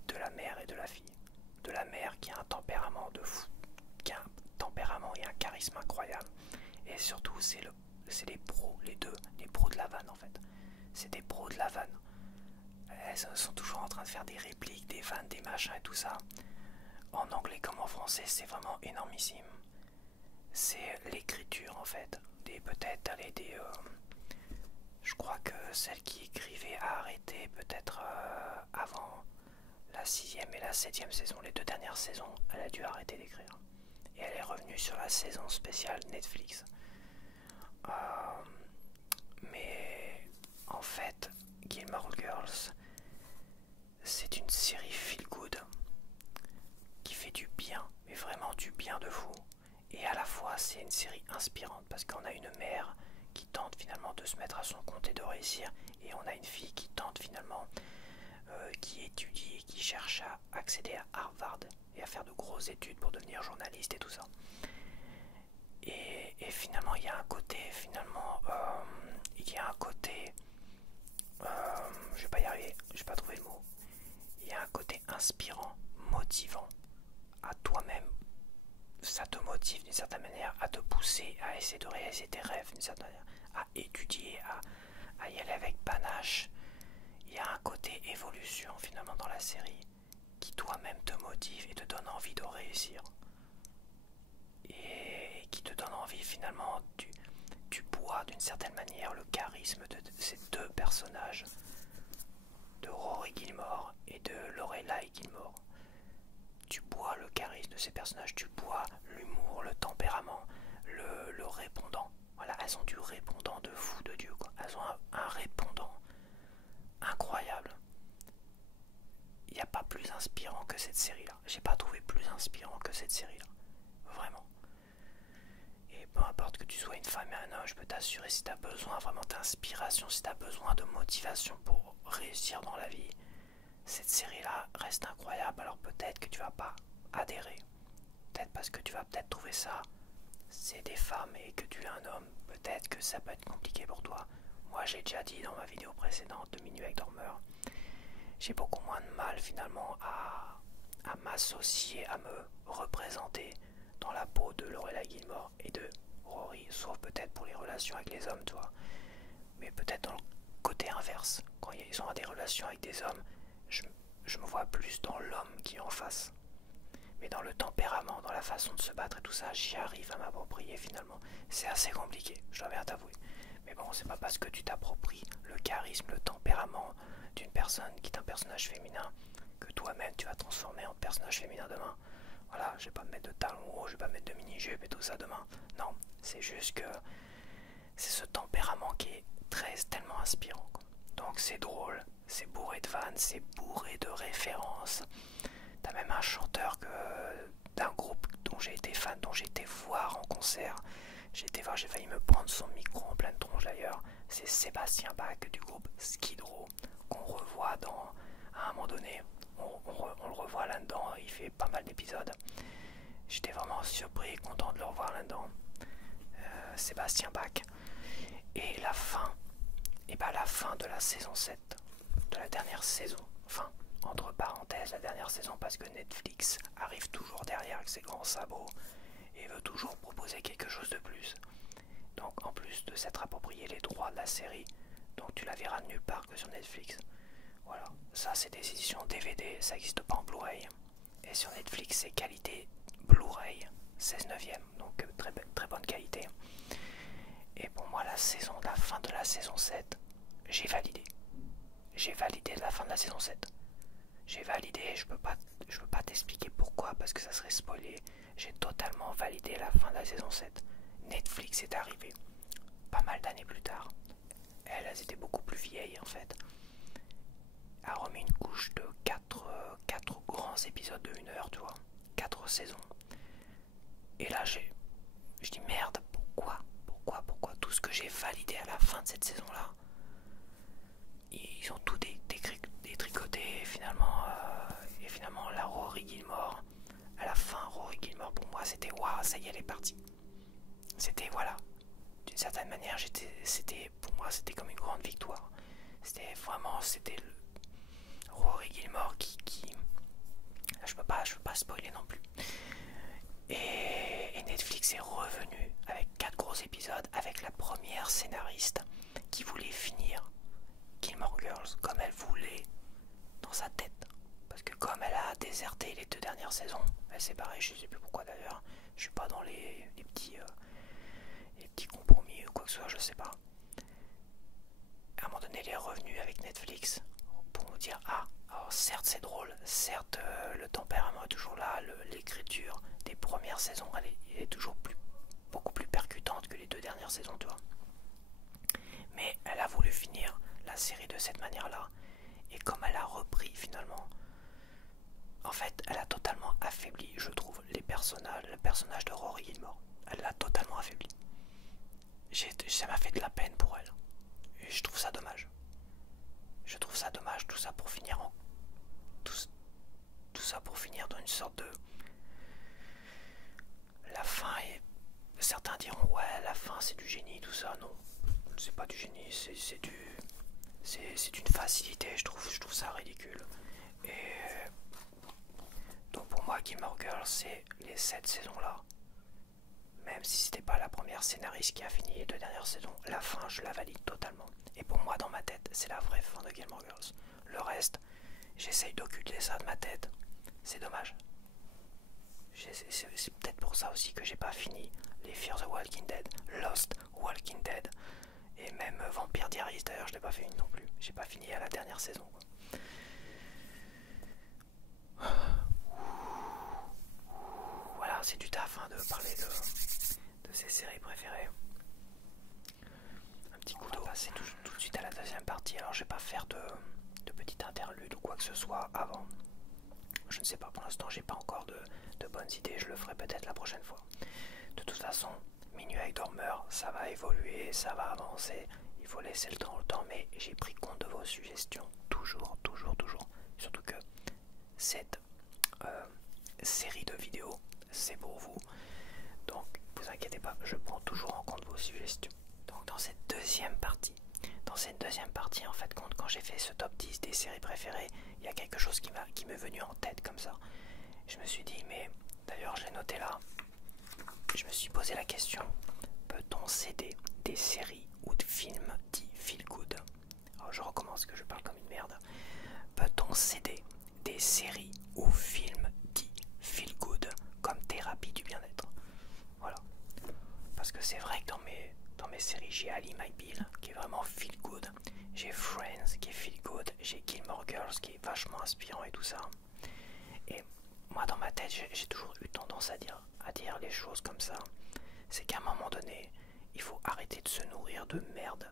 de la mère et de la fille. De la mère qui a un tempérament de fou, qui a un tempérament et un charisme incroyable. Et surtout, c'est les pros, les deux, les pros de la vanne en fait. C'est des pros de la vanne. Elles sont toujours en train de faire des répliques, des vannes, des machins et tout ça. En anglais comme en français, c'est vraiment énormissime. C'est l'écriture en fait. Peut-être je crois que celle qui écrivait a arrêté peut-être avant la 6e et la 7e saison, les 2 dernières saisons, elle a dû arrêter d'écrire. Et elle est revenue sur la saison spéciale Netflix. Mais en fait, Gilmore Girls, c'est une série feel good qui fait du bien, mais vraiment du bien de fou. Et à la fois, c'est une série inspirante parce qu'on a une mère qui tente finalement de se mettre à son compte et de réussir, et on a une fille qui tente finalement, qui étudie et qui cherche à accéder à Harvard et à faire de grosses études pour devenir journaliste et tout ça. Et finalement il y a un côté, il y a un côté, je vais pas y arriver, je vais pas trouver le mot, il y a un côté inspirant, motivant à toi-même. Ça te motive d'une certaine manière à te pousser à essayer de réaliser tes rêves d'une certaine manière, à étudier, à y aller avec panache. Il y a un côté évolution finalement dans la série qui toi-même te motive et te donne envie de réussir. Et qui te donne envie finalement, tu bois d'une certaine manière le charisme de ces deux personnages, de Rory Gilmore et de Lorelai Gilmore. Tu bois le charisme de ces personnages, tu bois l'humour, le tempérament, le répondant. Voilà, elles ont du répondant de fou de Dieu, quoi. Elles ont un répondant incroyable. Il n'y a pas plus inspirant que cette série-là. J'ai pas trouvé plus inspirant que cette série-là. Vraiment. Et peu importe que tu sois une femme et un homme, je peux t'assurer, si tu as besoin vraiment d'inspiration, si tu as besoin de motivation pour réussir dans la vie, cette série-là reste incroyable. Alors peut-être que tu vas pas adhérer. Peut-être parce que tu vas peut-être trouver ça, c'est des femmes et que tu es un homme. Peut-être que ça peut être compliqué pour toi. Moi j'ai déjà dit dans ma vidéo précédente de Minuit avec Dormeur, j'ai beaucoup moins de mal finalement à m'associer, à me représenter dans la peau de Lorelai Gilmore et de Rory, sauf peut-être pour les relations avec les hommes, toi. Mais peut-être dans le côté inverse, quand ils ont des relations avec des hommes, je me vois plus dans l'homme qui est en face. Mais dans le tempérament, dans la façon de se battre et tout ça, j'y arrive à m'approprier finalement. C'est assez compliqué, je dois bien t'avouer. Mais bon, c'est pas parce que tu t'appropries le charisme, le tempérament d'une personne qui est un personnage féminin que toi-même tu vas transformer en personnage féminin demain. Voilà, je vais pas me mettre de talons hauts, je vais pas me mettre de mini-jupe et tout ça demain. Non, c'est juste que c'est ce tempérament qui est tellement inspirant, quoi. Donc c'est drôle, c'est bourré de vannes, c'est bourré de références. T'as même un chanteur d'un groupe dont j'ai été fan, dont j'ai été voir en concert. J'ai failli me prendre son micro en pleine tronche d'ailleurs. C'est Sébastien Bach du groupe Skid Row, qu'on revoit à un moment donné. On le revoit là-dedans, il fait pas mal d'épisodes. J'étais vraiment surpris et content de le revoir là-dedans. Sébastien Bach. Et la fin, la fin de la saison 7, de la dernière saison, enfin, entre parenthèses, la dernière saison, parce que Netflix arrive toujours derrière avec ses grands sabots et veut toujours proposer quelque chose de plus. Donc en plus de s'être approprié les droits de la série, donc tu la verras nulle part que sur Netflix. Voilà, ça c'est des éditions DVD, ça n'existe pas en Blu-ray. Et sur Netflix c'est qualité Blu-ray, 16/9, donc très bonne qualité. Et pour moi la fin de la saison 7, j'ai validé. J'ai validé la fin de la saison 7. J'ai validé, je peux pas t'expliquer pourquoi parce que ça serait spoilé. J'ai totalement validé la fin de la saison 7. Netflix est arrivé pas mal d'années plus tard. Elles étaient beaucoup plus vieilles en fait. A remis une couche de 4 grands épisodes de 1 heure, tu vois. 4 saisons. Et là je dis merde, pourquoi tout ce que j'ai validé à la fin de cette saison-là, ils ont tout détricoté finalement. Et finalement la Rory Gilmore, à la fin Rory Gilmore pour moi c'était waouh, ça y est, elle est partie. C'était voilà, d'une certaine manière pour moi c'était comme une grande victoire. C'était Rory Gilmore qui je peux pas spoiler non plus. Et Netflix est revenu avec 4 gros épisodes avec la première scénariste qui voulait finir Gilmore Girls comme elle voulait dans sa tête. Parce que comme elle a déserté les 2 dernières saisons, elle s'est barrée, je sais plus pourquoi d'ailleurs. Je suis pas dans les petits compromis ou quoi que ce soit, je sais pas. À un moment donné, elle est revenue avec Netflix pour nous dire alors certes c'est drôle, certes le tempérament est toujours là, l'écriture des premières saisons elle est toujours beaucoup plus percutante que les 2 dernières saisons, tu vois. Mais elle a voulu finir la série de cette manière-là. Et comme elle a repris finalement, en fait elle a totalement affaibli, je trouve, le personnage de Rory Gilmore. Elle l'a totalement affaibli. Ça m'a fait de la peine pour elle. Et je trouve ça dommage. Je trouve ça dommage, tout ça pour finir tout ça pour finir dans une sorte de... La fin est... Certains tout ça, non. C'est pas du génie, c'est une facilité, je trouve ça ridicule. Et donc pour moi, Gilmore Girls, c'est les 7 saisons là. Même si c'était pas la première scénariste qui a fini les 2 dernières saisons, la fin, je la valide totalement. Et pour moi, dans ma tête, c'est la vraie fin de Gilmore Girls. Le reste, j'essaye d'occulter ça de ma tête. C'est dommage. C'est peut-être pour ça aussi que j'ai pas fini les Fear the Walking Dead, Lost Walking Dead, et même Vampire Diaries. D'ailleurs, je l'ai pas fait une non plus. J'ai pas fini à la dernière saison, quoi. Voilà, c'est du taf hein, de parler de ses séries préférées. Un petit coup d'eau. On va passer tout de suite à la deuxième partie. Alors, je vais pas faire de petit interlude ou quoi que ce soit avant. Je ne sais pas, pour l'instant, j'ai pas encore de bonnes idées. Je le ferai peut-être la prochaine fois. De toute façon, Minuit avec Dormeur, ça va évoluer, ça va avancer. Il faut laisser le temps au temps, mais j'ai pris compte de vos suggestions. Toujours. Surtout que cette série de vidéos, c'est pour vous. Donc, vous inquiétez pas, je prends toujours en compte vos suggestions. Donc, dans cette deuxième partie, en fait, quand j'ai fait ce top 10 des séries préférées, il y a quelque chose qui m'est venu en tête comme ça. Je me suis dit, mais d'ailleurs, je l'ai noté là. Je me suis posé la question, peut-on céder des séries ou de films dits feel good? Alors, je recommence que je parle comme une merde. Peut-on céder des séries ou films dits feel good comme thérapie du bien-être? Voilà. Parce que c'est vrai que dans mes séries, j'ai Ali McBeal qui est vraiment feel good. J'ai Friends qui est feel good. J'ai Gilmore Girls qui est vachement inspirant et tout ça. Et moi, dans ma tête, j'ai toujours eu tendance à dire les choses comme ça. C'est qu'à un moment donné, il faut arrêter de se nourrir de merde,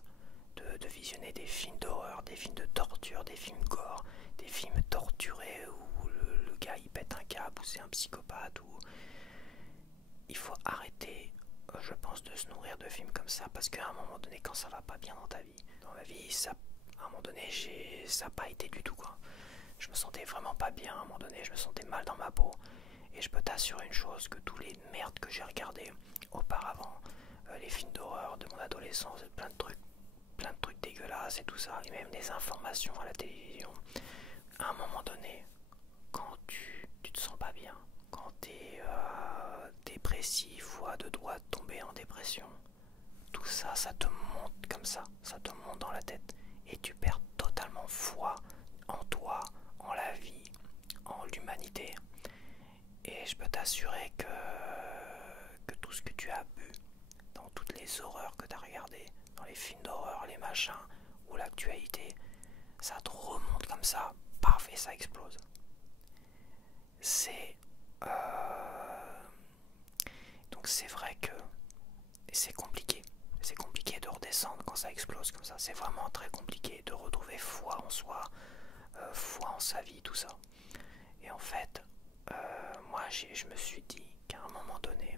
de visionner des films d'horreur, des films de torture, des films gore, des films torturés où le gars il pète un câble, ou c'est un psychopathe, ou... Il faut arrêter, je pense, de se nourrir de films comme ça, parce qu'à un moment donné, quand ça va pas bien dans ta vie, dans ma vie, ça, à un moment donné, ça n'a pas été du tout, quoi. Je me sentais vraiment pas bien, à un moment donné, je me sentais mal dans ma peau. Et je peux t'assurer une chose, que tous les merdes que j'ai regardées auparavant, les films d'horreur de mon adolescence, plein de trucs dégueulasses et tout ça, et même des informations à la télévision, à un moment donné, quand tu te sens pas bien, quand tu es dépressif ou à deux doigts de tomber en dépression, tout ça, ça te monte comme ça te monte dans la tête, et tu perds totalement foi en toi, en la vie, en l'humanité. Et je peux t'assurer que tout ce que tu as bu, dans toutes les horreurs que tu as regardées, dans les films d'horreur, les machins, ou l'actualité, ça te remonte comme ça, paf, et ça explose. Donc c'est vrai que c'est compliqué. C'est compliqué de redescendre quand ça explose comme ça. C'est vraiment très compliqué de retrouver foi en soi, foi en sa vie, tout ça. Et en fait, moi je me suis dit qu'à un moment donné,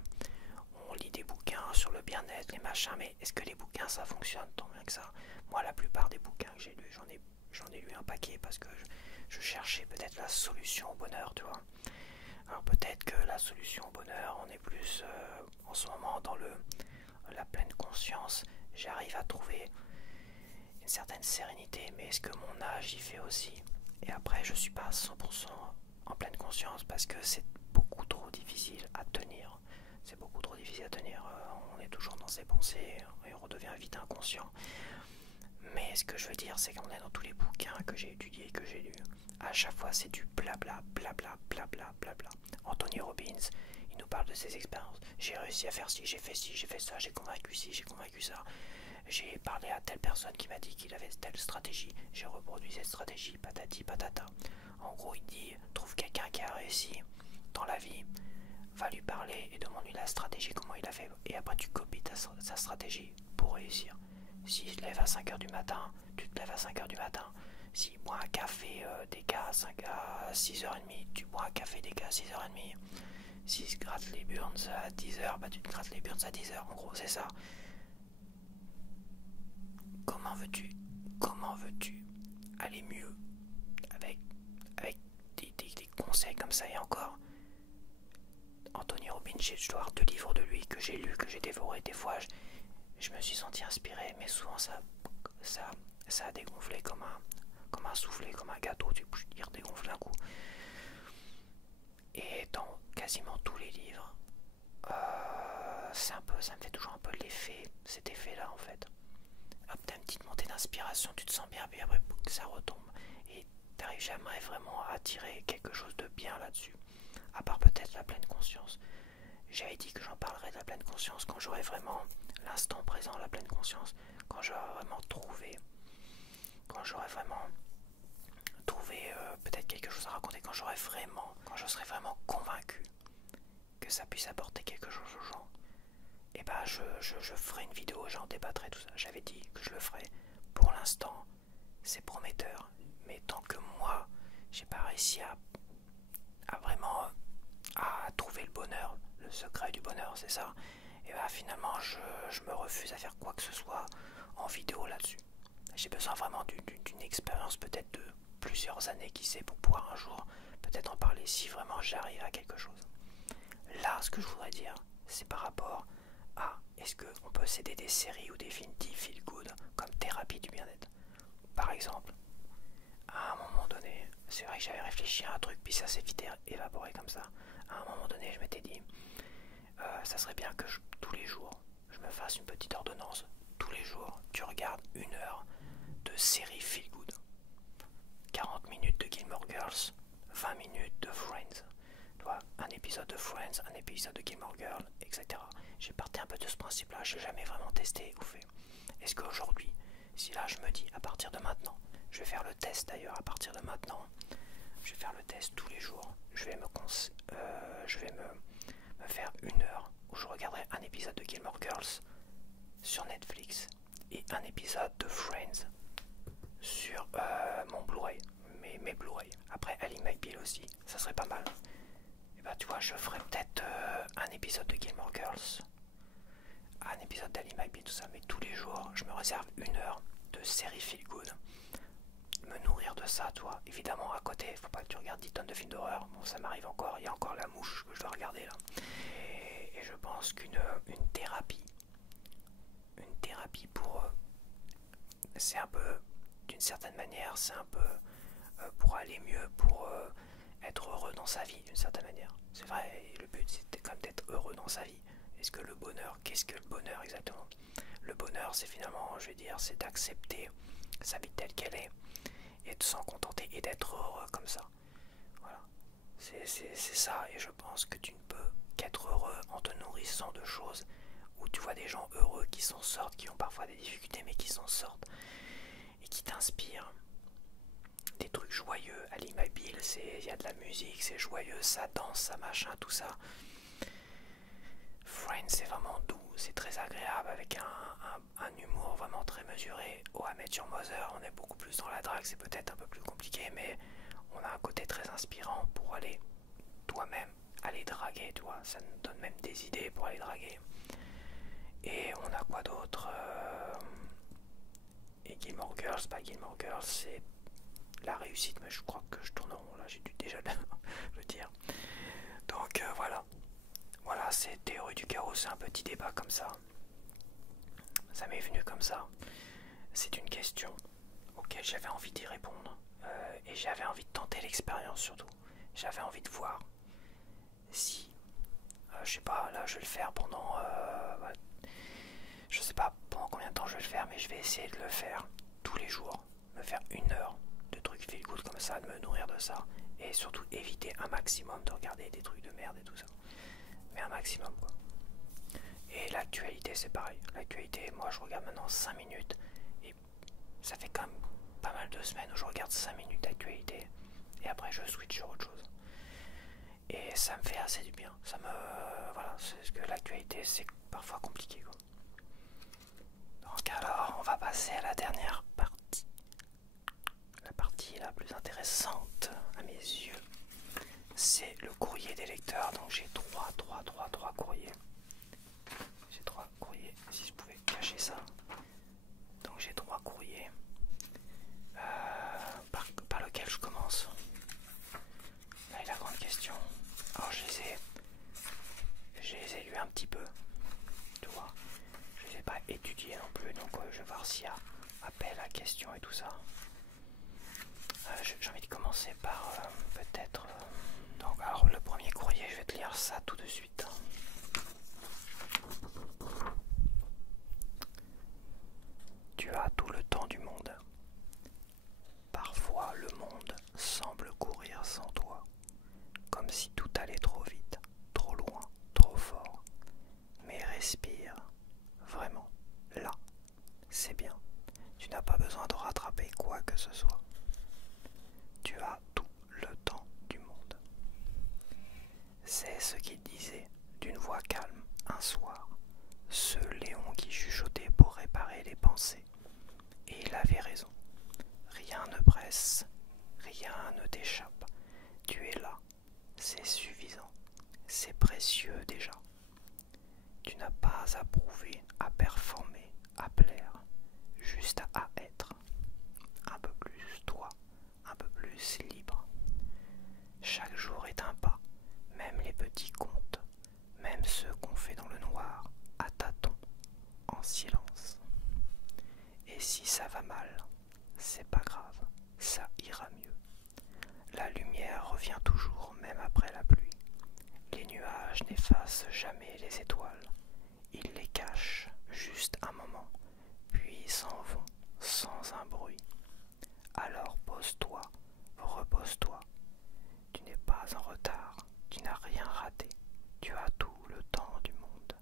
on lit des bouquins sur le bien-être, les machins, mais est-ce que les bouquins ça fonctionne tant bien que ça? Moi, la plupart des bouquins que j'ai lus, j'en ai lu un paquet parce que je cherchais peut-être la solution au bonheur, tu vois. Alors peut-être que la solution au bonheur, on est plus en ce moment dans la pleine conscience. J'arrive à trouver une certaine sérénité, mais est-ce que mon âge y fait aussi? Et après, je suis pas à 100% en pleine conscience parce que c'est beaucoup trop difficile à tenir. C'est beaucoup trop difficile à tenir. On est toujours dans ses pensées et on redevient vite inconscient. Mais ce que je veux dire, c'est qu'on est dans tous les bouquins que j'ai étudiés, que j'ai lus. À chaque fois, c'est du blabla, blabla, blabla, blabla. Anthony Robbins, il nous parle de ses expériences. J'ai réussi à faire ci, j'ai fait ça, j'ai convaincu ci, j'ai convaincu ça. J'ai parlé à telle personne qui m'a dit qu'il avait telle stratégie. J'ai reproduit cette stratégie, patati patata. En gros, il dit, trouve quelqu'un qui a réussi dans la vie, va lui parler et demande-lui la stratégie, comment il a fait. Et après, tu copies sa stratégie pour réussir. S'il se lève à 5h du matin, tu te lèves à 5h du matin. S'il boit un café des gars à 6h30, tu bois un café des gars à 6h30. S'il se gratte les burns à 10h, bah tu te grattes les burns à 10h. En gros, c'est ça. Comment veux-tu aller mieux avec des conseils comme ça? Et encore, Anthony Robbins, je dois avoir 2 livres de lui que j'ai lus, que j'ai dévoré. Des fois, je me suis senti inspiré, mais souvent ça a dégonflé comme un soufflé, comme un gâteau, il redégonfle d'un coup. Et dans quasiment tous les livres, ça me fait toujours un peu l'effet, cet effet-là en fait. Hop, t'as une petite montée d'inspiration, tu te sens bien, puis après ça retombe. Et t'arrives jamais vraiment à tirer quelque chose de bien là-dessus. À part peut-être la pleine conscience. J'avais dit que j'en parlerais de la pleine conscience quand j'aurai vraiment l'instant présent, la pleine conscience, quand j'aurai vraiment trouvé, peut-être quelque chose à raconter, quand je serai vraiment convaincu que ça puisse apporter quelque chose aux gens. Et bah je ferai une vidéo, j'en débattrai tout ça. J'avais dit que je le ferais. Pour l'instant, c'est prometteur. Mais tant que moi, j'ai pas réussi à vraiment à trouver le bonheur, le secret du bonheur, c'est ça. Et bah finalement, je me refuse à faire quoi que ce soit en vidéo là-dessus. J'ai besoin vraiment d'une expérience peut-être de plusieurs années, qui sait, pour pouvoir un jour peut-être en parler si vraiment j'arrive à quelque chose. Là, ce que je voudrais dire, c'est par rapport à est-ce qu'on peut s'aider des séries ou des films dits feel good comme thérapie du bien-être. Par exemple, à un moment donné, c'est vrai que j'avais réfléchi à un truc, puis ça s'est vite évaporé comme ça. À un moment donné, je m'étais dit, ça serait bien que tous les jours, je me fasse une petite ordonnance. Tous les jours, tu regardes 1 heure de série feel good. 40 minutes de Gilmore Girls, 20 minutes de Friends. Tu vois, un épisode de Friends, un épisode de Gilmore Girls, etc. J'ai parti un peu de ce principe-là, je n'ai jamais vraiment testé ou fait. Est-ce qu'aujourd'hui, si là je me dis à partir de maintenant, je vais faire le test d'ailleurs à partir de maintenant, je vais faire le test tous les jours, je vais me faire 1 heure où je regarderai un épisode de Gilmore Girls sur Netflix et un épisode de Friends sur mon Blu-ray, mes Blu-ray. Après Ali McBeal aussi, ça serait pas mal. Et bah tu vois, je ferais peut-être un épisode de Gilmore Girls, un épisode d'Ali McBeal, tout ça, mais tous les jours, je me réserve 1 heure de série feel good. Me nourrir de ça, toi. Évidemment, à côté, faut pas que tu regardes 10 tonnes de films d'horreur. Bon, ça m'arrive encore, il y a encore La Mouche que je dois regarder là. Et je pense qu'une thérapie pour... c'est un peu, d'une certaine manière, c'est un peu pour aller mieux, pour être heureux dans sa vie, d'une certaine manière. C'est vrai, le but c'était quand même d'être heureux dans sa vie. Est-ce que le bonheur, qu'est-ce que le bonheur exactement? Le bonheur, c'est finalement, je vais dire, c'est d'accepter sa vie telle qu'elle est et de s'en contenter et d'être heureux comme ça. Voilà. C'est ça, et je pense que tu ne peux qu'être heureux en te nourrissant de choses où tu vois des gens heureux qui s'en sortent, qui ont parfois des difficultés mais qui s'en sortent et qui t'inspirent. Des trucs joyeux, Ali McBeal, il y a de la musique, c'est joyeux, ça danse, ça machin, tout ça. Friends, c'est vraiment doux, c'est très agréable avec un humour vraiment très mesuré. Oh, à Met Your Mother, on est beaucoup plus dans la drague, c'est peut-être un peu plus compliqué, mais on a un côté très inspirant pour aller toi-même aller draguer, tu vois. Ça nous donne même des idées pour aller draguer. Et on a quoi d'autre Et Gilmore Girls, Gilmore Girls, c'est la réussite, mais je crois que je tourne en rond là, j'ai dû déjà le dire. Donc voilà. Voilà, c'est théorie du chaos, c'est un petit débat comme ça. Ça m'est venu comme ça. C'est une question auquel j'avais envie d'y répondre. Et j'avais envie de tenter l'expérience surtout. J'avais envie de voir si, je sais pas, là je vais le faire pendant... je sais pas pendant combien de temps je vais le faire, mais je vais essayer de le faire tous les jours. Me faire 1 heure de trucs feel good comme ça, de me nourrir de ça. Et surtout éviter un maximum de regarder des trucs de merde et tout ça. Mais un maximum quoi. Et l'actualité c'est pareil. L'actualité, moi je regarde maintenant 5 minutes. Et ça fait quand même pas mal de semaines où je regarde 5 minutes d'actualité. Et après je switch sur autre chose. Et ça me fait assez du bien. Ça me... Voilà, c'est ce que l'actualité c'est parfois compliqué quoi. Donc alors on va passer à la dernière partie. La partie la plus intéressante à mes yeux. C'est le courrier des lecteurs. Donc j'ai trois courriers. J'ai 3 courriers. Si je pouvais cacher ça. Donc j'ai 3 courriers. Par lequel je commence? Là est la grande question. Alors je les ai lus un petit peu. Tu vois. Je les ai pas étudié non plus, donc je vais voir s'il y a appel à questions et tout ça. J'ai envie de commencer par peut-être... donc alors le premier courrier, je vais te lire ça tout de suite. Tu as tout le temps du monde. Parfois le monde semble courir sans toi, comme si tout allait trop vite, trop loin, trop fort. Mais respire, vraiment, là, c'est bien. Tu n'as pas besoin de rattraper quoi que ce soit. Tu as tout le temps du monde. C'est ce qu'il disait d'une voix calme un soir, ce Léon qui chuchotait pour réparer les pensées. Et il avait raison. Rien ne presse, rien ne t'échappe. Tu es là, c'est suffisant, c'est précieux déjà. Tu n'as pas à prouver, à performer, à plaire, juste à être. Un peu plus toi, un peu plus libre. Chaque jour est un pas, même les petits comptes, même ceux qu'on fait dans le noir, à tâtons, en silence. Et si ça va mal, c'est pas grave, ça ira mieux. La lumière revient toujours, même après la pluie. Les nuages n'effacent jamais les étoiles. Ils les cachent juste un moment, puis s'en vont sans un bruit. Alors pose-toi, repose-toi. Tu n'es pas en retard, tu n'as rien raté. Tu as tout le temps du monde.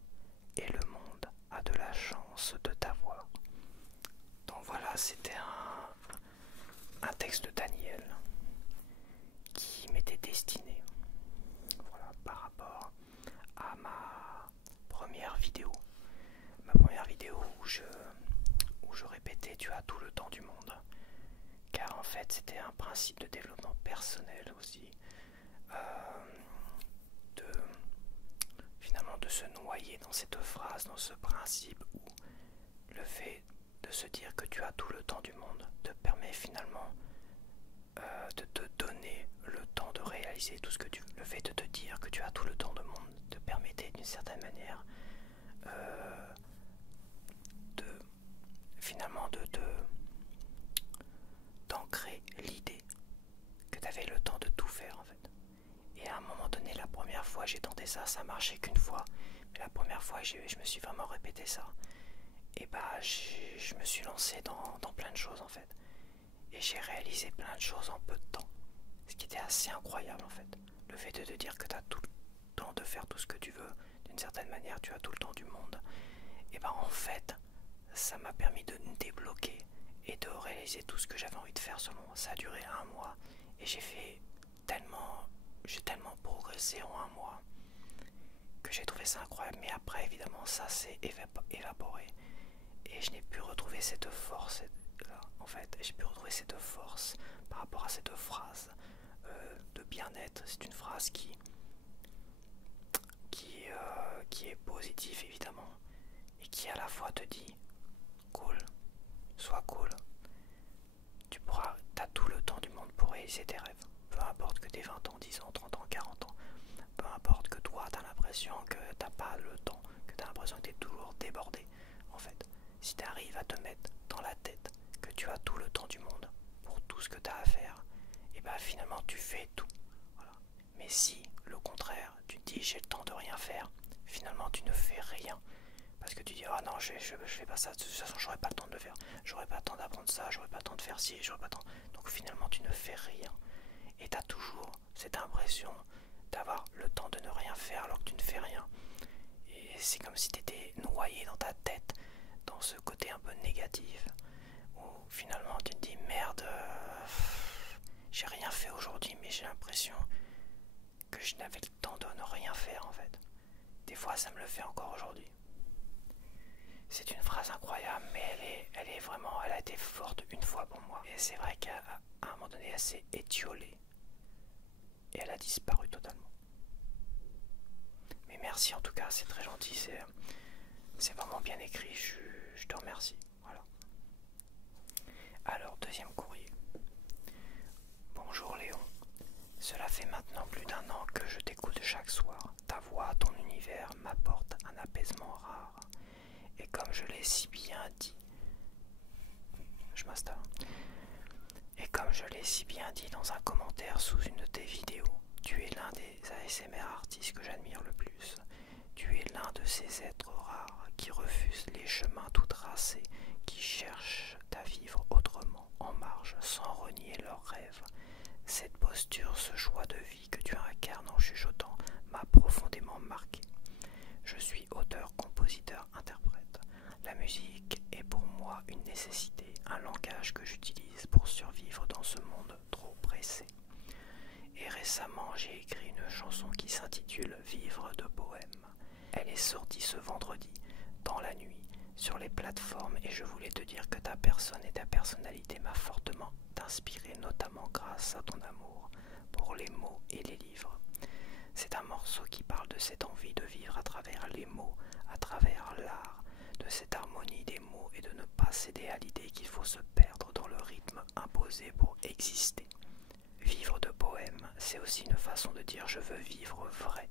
Et le monde a de la chance de t'avoir. Donc voilà, c'était un texte de Daniel qui m'était destiné, voilà, par rapport à ma première vidéo. Ma première vidéo où je répétais tu as tout le temps du monde. Car en fait c'était un principe de développement personnel aussi. Finalement de se noyer dans cette phrase, dans ce principe où le fait de se dire que tu as tout le temps du monde te permet finalement de te donner le temps de réaliser tout ce que tu veux. Le fait de te dire que tu as tout le temps du monde te permettait d'une certaine manière d'ancrer l'idée que tu avais le temps de tout faire en fait. Et à un moment donné, la première fois j'ai tenté ça, ça marchait qu'une fois, mais la première fois je me suis vraiment répété ça, et bah je me suis lancé dans plein de choses en fait. Et j'ai réalisé plein de choses en peu de temps, ce qui était assez incroyable en fait. Le fait de te dire que tu as tout le temps de faire tout ce que tu veux, d'une certaine manière tu as tout le temps du monde, et ben en fait ça m'a permis de me débloquer et de réaliser tout ce que j'avais envie de faire seulement. Ça a duré un mois et j'ai tellement progressé en un mois que j'ai trouvé ça incroyable. Mais après évidemment ça s'est évaporé et je n'ai pu retrouver cette force là en fait. J'ai pu retrouver cette force par rapport à cette phrase de bien-être. C'est une phrase qui est positive évidemment et qui à la fois te dit cool, sois cool, t'as tout le temps du monde pour réaliser tes rêves, peu importe que t'aies 20 ans, 10 ans, 30 ans, 40 ans, peu importe que toi t'as l'impression que t'as pas le temps, que t'as l'impression que t'es toujours débordé. En fait, si t'arrives à te mettre dans la tête que tu as tout le temps du monde pour tout ce que t'as à faire, et bah finalement tu fais tout. Voilà. Mais si, le contraire, tu te dis j'ai le temps de rien faire, finalement tu ne fais rien. Parce que tu dis ah non je fais pas ça, de toute façon j'aurais pas le temps de le faire, j'aurais pas le temps d'apprendre ça, j'aurais pas le temps de faire ci, j'aurais pas le temps. Donc finalement tu ne fais rien. Et tu as toujours cette impression d'avoir le temps de ne rien faire alors que tu ne fais rien. Et c'est comme si tu étais noyé dans ta tête, dans ce côté un peu négatif, où finalement tu te dis merde, j'ai rien fait aujourd'hui, mais j'ai l'impression que je n'avais le temps de ne rien faire en fait. Des fois ça me le fait encore aujourd'hui. C'est une phrase incroyable, mais elle a été forte une fois pour moi. Et c'est vrai qu'à un moment donné, elle s'est étiolée. Et elle a disparu totalement. Mais merci en tout cas, c'est très gentil, c'est vraiment bien écrit, je te remercie. Voilà. Alors, deuxième courrier. Bonjour Léon, cela fait maintenant plus d'1 an que je t'écoute chaque soir. Ta voix, ton univers m'apporte un apaisement rare. Et comme je l'ai si bien dit, je m'installe. Et comme je l'ai si bien dit dans un commentaire sous une de tes vidéos, tu es l'un des ASMR artistes que j'admire le plus. Tu es l'un de ces êtres rares qui refusent les chemins tout tracés, qui cherchent à vivre autrement, en marge, sans renier leurs rêves. Cette posture, ce choix de vie que tu incarnes en chuchotant m'a profondément marqué. Je suis auteur, compositeur, interprète. La musique est pour moi une nécessité, un langage que j'utilise pour survivre dans ce monde trop pressé. Et récemment, j'ai écrit une chanson qui s'intitule Vivre de poèmes. Elle est sortie ce vendredi, dans la nuit, sur les plateformes, et je voulais te dire que ta personne et ta personnalité m'a fortement inspiré, notamment grâce à ton amour pour les mots et les livres. C'est un morceau qui parle de cette envie de vivre à travers les mots, à travers l'art, de cette harmonie des mots et de ne pas céder à l'idée qu'il faut se perdre dans le rythme imposé pour exister. Vivre de poèmes, c'est aussi une façon de dire je veux vivre vrai.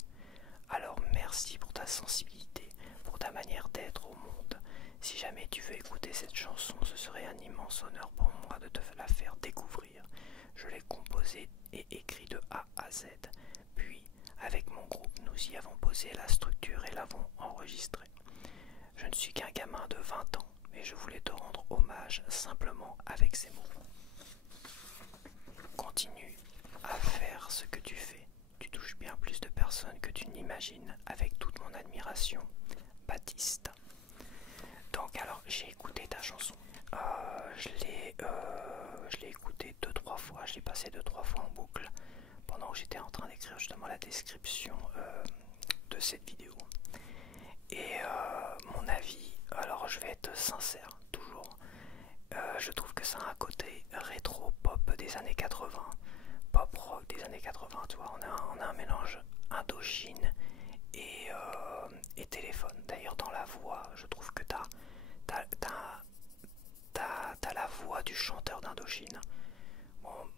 Alors merci pour ta sensibilité, pour ta manière d'être au monde. Si jamais tu veux écouter cette chanson, ce serait un immense honneur pour moi de te la faire découvrir. Je l'ai composée et écrite de A à Z. Puis, avec mon groupe, nous y avons posé la structure et l'avons enregistrée. Je ne suis qu'un gamin de 20 ans, mais je voulais te rendre hommage simplement avec ces mots. Continue à faire ce que tu fais. Tu touches bien plus de personnes que tu n'imagines, avec toute mon admiration. Baptiste. Donc alors, j'ai écouté ta chanson. Je l'ai écouté 2-3 fois, je l'ai passé 2-3 fois en boucle pendant que j'étais en train d'écrire justement la description de cette vidéo. Et mon avis, alors je vais être sincère, toujours. Je trouve que ça a un côté rétro-pop des années 80, pop-rock des années 80, tu vois, on a un mélange Indochine et téléphone. D'ailleurs dans la voix, je trouve que t'as la voix du chanteur d'Indochine. Bon,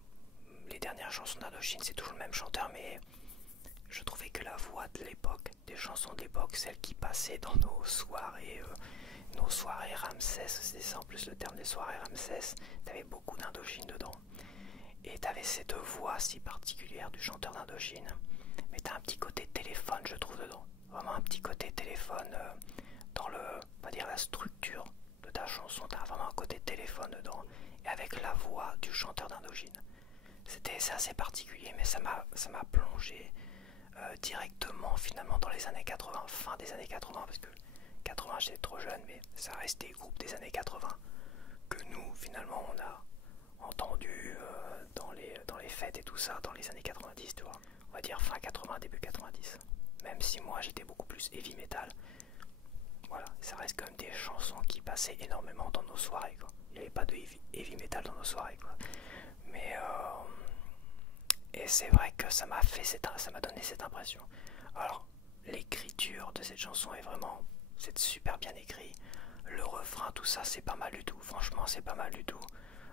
les dernières chansons d'Indochine c'est toujours le même chanteur, mais je trouvais que la voix de l'époque, des chansons de l'époque, celles qui passaient dans nos soirées Ramsès, c'est ça en plus le terme des soirées Ramsès, t'avais beaucoup d'Indochine dedans. Et t'avais cette voix si particulière du chanteur d'Indochine. Mais t'as un petit côté téléphone, je trouve, dedans. Vraiment un petit côté téléphone dans on va dire la structure de ta chanson. T'as vraiment un côté téléphone dedans. Et avec la voix du chanteur d'Indochine. C'est assez particulier, mais ça m'a plongé directement finalement dans les années 80, fin des années 80, parce que 80 j'étais trop jeune, mais ça reste des groupes des années 80 que nous finalement on a entendu dans les fêtes et tout ça dans les années 90, tu vois. On va dire fin 80, début 90. Même si moi j'étais beaucoup plus heavy metal. Voilà, ça reste quand même des chansons qui passaient énormément dans nos soirées, quoi. Il n'y avait pas de heavy metal dans nos soirées, quoi. Mais et c'est vrai que ça m'a donné cette impression. Alors, l'écriture de cette chanson c'est super bien écrit. Le refrain, tout ça, c'est pas mal du tout. Franchement, c'est pas mal du tout.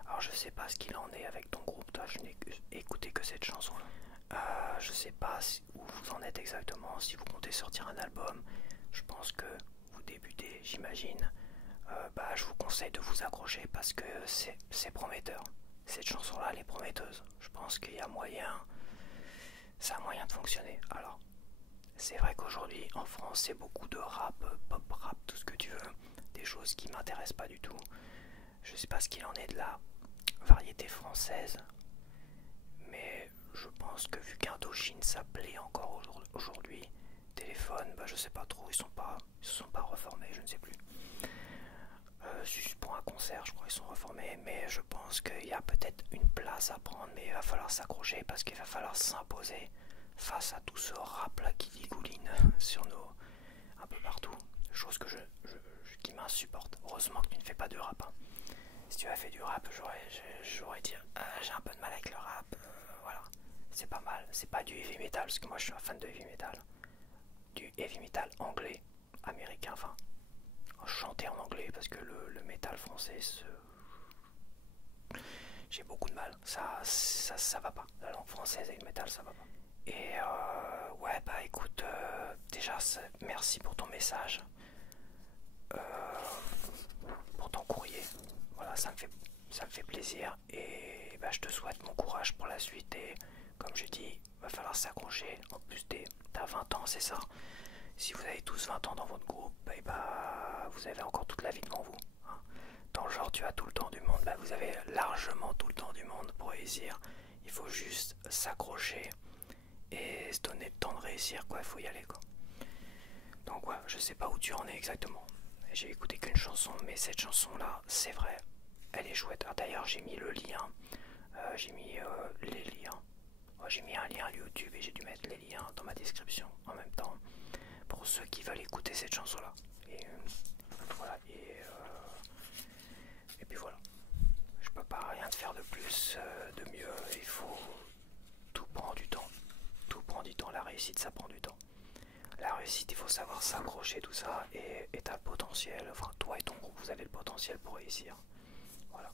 Alors, je sais pas ce qu'il en est avec ton groupe. Toi, je n'ai écouté que cette chanson-là. Je sais pas où vous en êtes exactement. Si vous comptez sortir un album, je pense que vous débutez, j'imagine. Je vous conseille de vous accrocher parce que c'est prometteur. Cette chanson-là, elle est prometteuse. Je pense qu'il y a moyen, ça a moyen de fonctionner. Alors, c'est vrai qu'aujourd'hui, en France, c'est beaucoup de rap, pop rap, tout ce que tu veux. Des choses qui m'intéressent pas du tout. Je sais pas ce qu'il en est de la variété française. Mais je pense que vu qu'Indochine s'appelait encore aujourd'hui, téléphone, je sais pas trop, ils se sont pas reformés, je ne sais plus. Juste pour un concert, je crois qu'ils sont reformés, mais je pense qu'il y a peut-être une place à prendre, mais il va falloir s'accrocher parce qu'il va falloir s'imposer face à tout ce rap là qui digouline sur un peu partout, chose qui m'insupporte. Heureusement que tu ne fais pas de rap, hein. Si tu as fait du rap, j'aurais dit j'ai un peu de mal avec le rap, voilà, c'est pas mal, c'est pas du heavy metal parce que moi je suis un fan de heavy metal, du heavy metal anglais, américain, enfin chanter en anglais parce que le métal français j'ai beaucoup de mal, ça va pas, la langue française et le métal ça va pas. Et ouais écoute, déjà merci pour ton message. pour ton courrier. Voilà, ça me fait plaisir et bah, je te souhaite bon courage pour la suite et comme je dis, va falloir s'accrocher. En plus, t'as 20 ans, c'est ça. Si vous avez tous 20 ans dans votre groupe, bah, vous avez encore toute la vie devant vous. Hein. Dans le genre tu as tout le temps du monde, bah, vous avez largement tout le temps du monde pour réussir. Il faut juste s'accrocher et se donner le temps de réussir, quoi. Il faut y aller, quoi. Donc ouais, je sais pas où tu en es exactement. J'ai écouté qu'une chanson, mais cette chanson-là, c'est vrai, elle est chouette. Ah, d'ailleurs, j'ai mis le lien, j'ai mis les liens. Oh, j'ai mis un lien YouTube et j'ai dû mettre les liens dans ma description en même temps pour ceux qui veulent écouter cette chanson-là. Et voilà. Et puis voilà. Je peux pas rien faire de plus, de mieux. Il faut tout prend du temps. Tout prend du temps. La réussite, ça prend du temps. La réussite, il faut savoir s'accrocher, tout ça, et t'as le potentiel, enfin toi et ton groupe, vous avez le potentiel pour réussir. Voilà.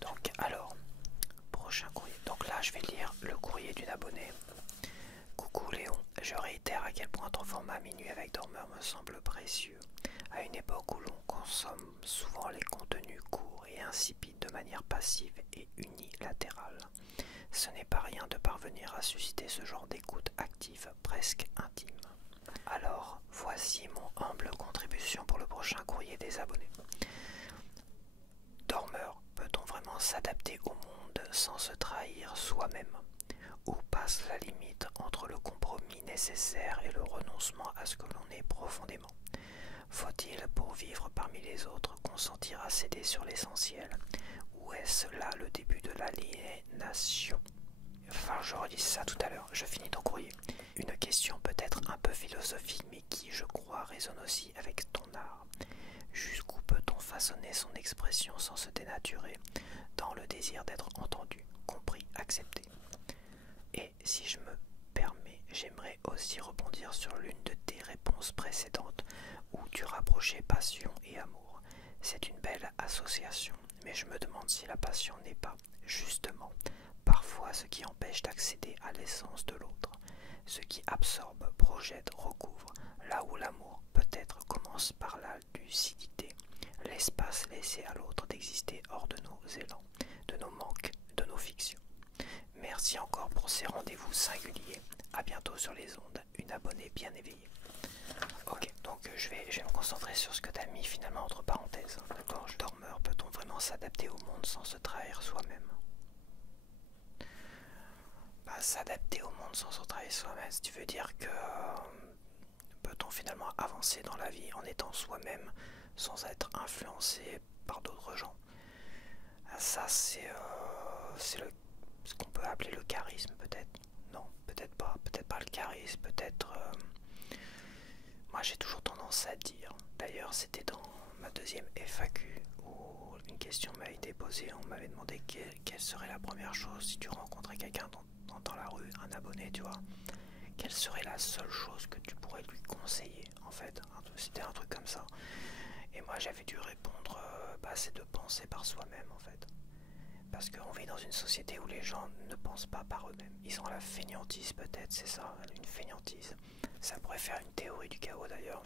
Donc alors, prochain courrier. Donc là, je vais lire le courrier d'une abonnée. Coucou Léon, je réitère à quel point ton format Minuit avec dormeur me semble précieux. À une époque où l'on consomme souvent les contenus courts et insipides de manière passive et unilatérale. Ce n'est pas rien de parvenir à susciter ce genre d'écoute active, presque intime. Alors, voici mon humble contribution pour le prochain courrier des abonnés. Dormeur, peut-on vraiment s'adapter au monde sans se trahir soi-même? Où passe la limite entre le compromis nécessaire et le renoncement à ce que l'on est profondément? Faut-il, pour vivre parmi les autres, consentir à céder sur l'essentiel? Ou est-ce là le début de l'aliénation? Enfin, je redis ça tout à l'heure, je finis ton courrier. Une question peut-être un peu philosophique, mais qui, je crois, résonne aussi avec ton art. Jusqu'où peut-on façonner son expression sans se dénaturer, dans le désir d'être entendu, compris, accepté? Et si je me permets, j'aimerais aussi rebondir sur l'une de tes réponses précédentes, où tu rapprochais passion et amour. C'est une belle association, mais je me demande si la passion n'est pas, justement, parfois ce qui empêche d'accéder à l'essence de l'autre, ce qui absorbe, projette, recouvre, là où l'amour peut-être commence par la lucidité, l'espace laissé à l'autre d'exister hors de nos élans, de nos manques, de nos fictions. Merci encore pour ces rendez-vous singuliers. À bientôt sur les ondes, une abonnée bien éveillée. Ok, donc je vais me concentrer sur ce que tu as mis finalement entre parenthèses. D'accord, dormeur, peut-on vraiment s'adapter au monde sans se trahir soi-même? Bah, s'adapter au monde sans se trahir soi-même, si tu veux dire que peut-on finalement avancer dans la vie en étant soi-même sans être influencé par d'autres gens? Ça, c'est ce qu'on peut appeler le charisme, peut-être. Non, peut-être pas le charisme, peut-être... Moi, j'ai toujours tendance à dire, d'ailleurs, c'était dans ma deuxième FAQ, où une question m'a été posée, on m'avait demandé quelle serait la première chose si tu rencontrais quelqu'un dans la rue, un abonné, tu vois. Quelle serait la seule chose que tu pourrais lui conseiller, en fait? C'était un truc comme ça. Et moi, j'avais dû répondre, c'est de penser par soi-même, en fait. Parce qu'on vit dans une société où les gens ne pensent pas par eux-mêmes. Ils ont la fainéantise, peut-être, c'est ça, une fainéantise. Ça pourrait faire une théorie du chaos, d'ailleurs.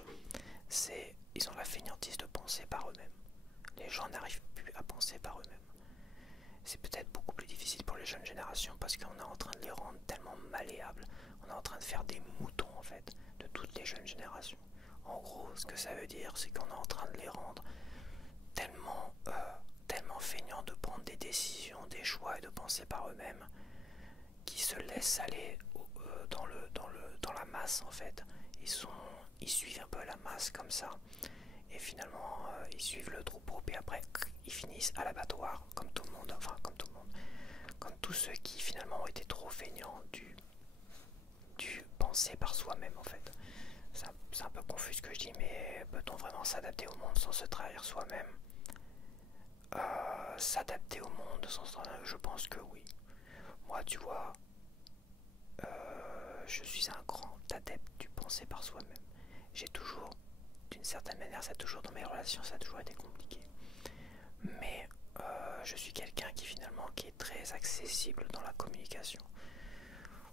Ils ont la fainéantise de penser par eux-mêmes. Les gens n'arrivent plus à penser par eux-mêmes. C'est peut-être beaucoup plus difficile pour les jeunes générations parce qu'on est en train de les rendre tellement malléables. On est en train de faire des moutons, en fait, de toutes les jeunes générations. En gros, ce que ça veut dire, c'est qu'on est en train de les rendre tellement feignants de prendre des décisions, des choix et de penser par eux-mêmes, qui se laissent aller dans la masse, en fait. Ils suivent un peu la masse comme ça, et finalement ils suivent le troupeau, puis après ils finissent à l'abattoir, comme tout le monde, comme tous ceux qui finalement ont été trop feignants du penser par soi-même, en fait. C'est un peu confus ce que je dis, mais peut-on vraiment s'adapter au monde sans se trahir soi-même? S'adapter au monde sans se trahir, je pense que oui. Moi, tu vois, je suis un grand adepte du penser par soi-même. J'ai toujours, d'une certaine manière, ça a toujours, dans mes relations, ça a toujours été compliqué. Mais je suis quelqu'un qui est très accessible dans la communication.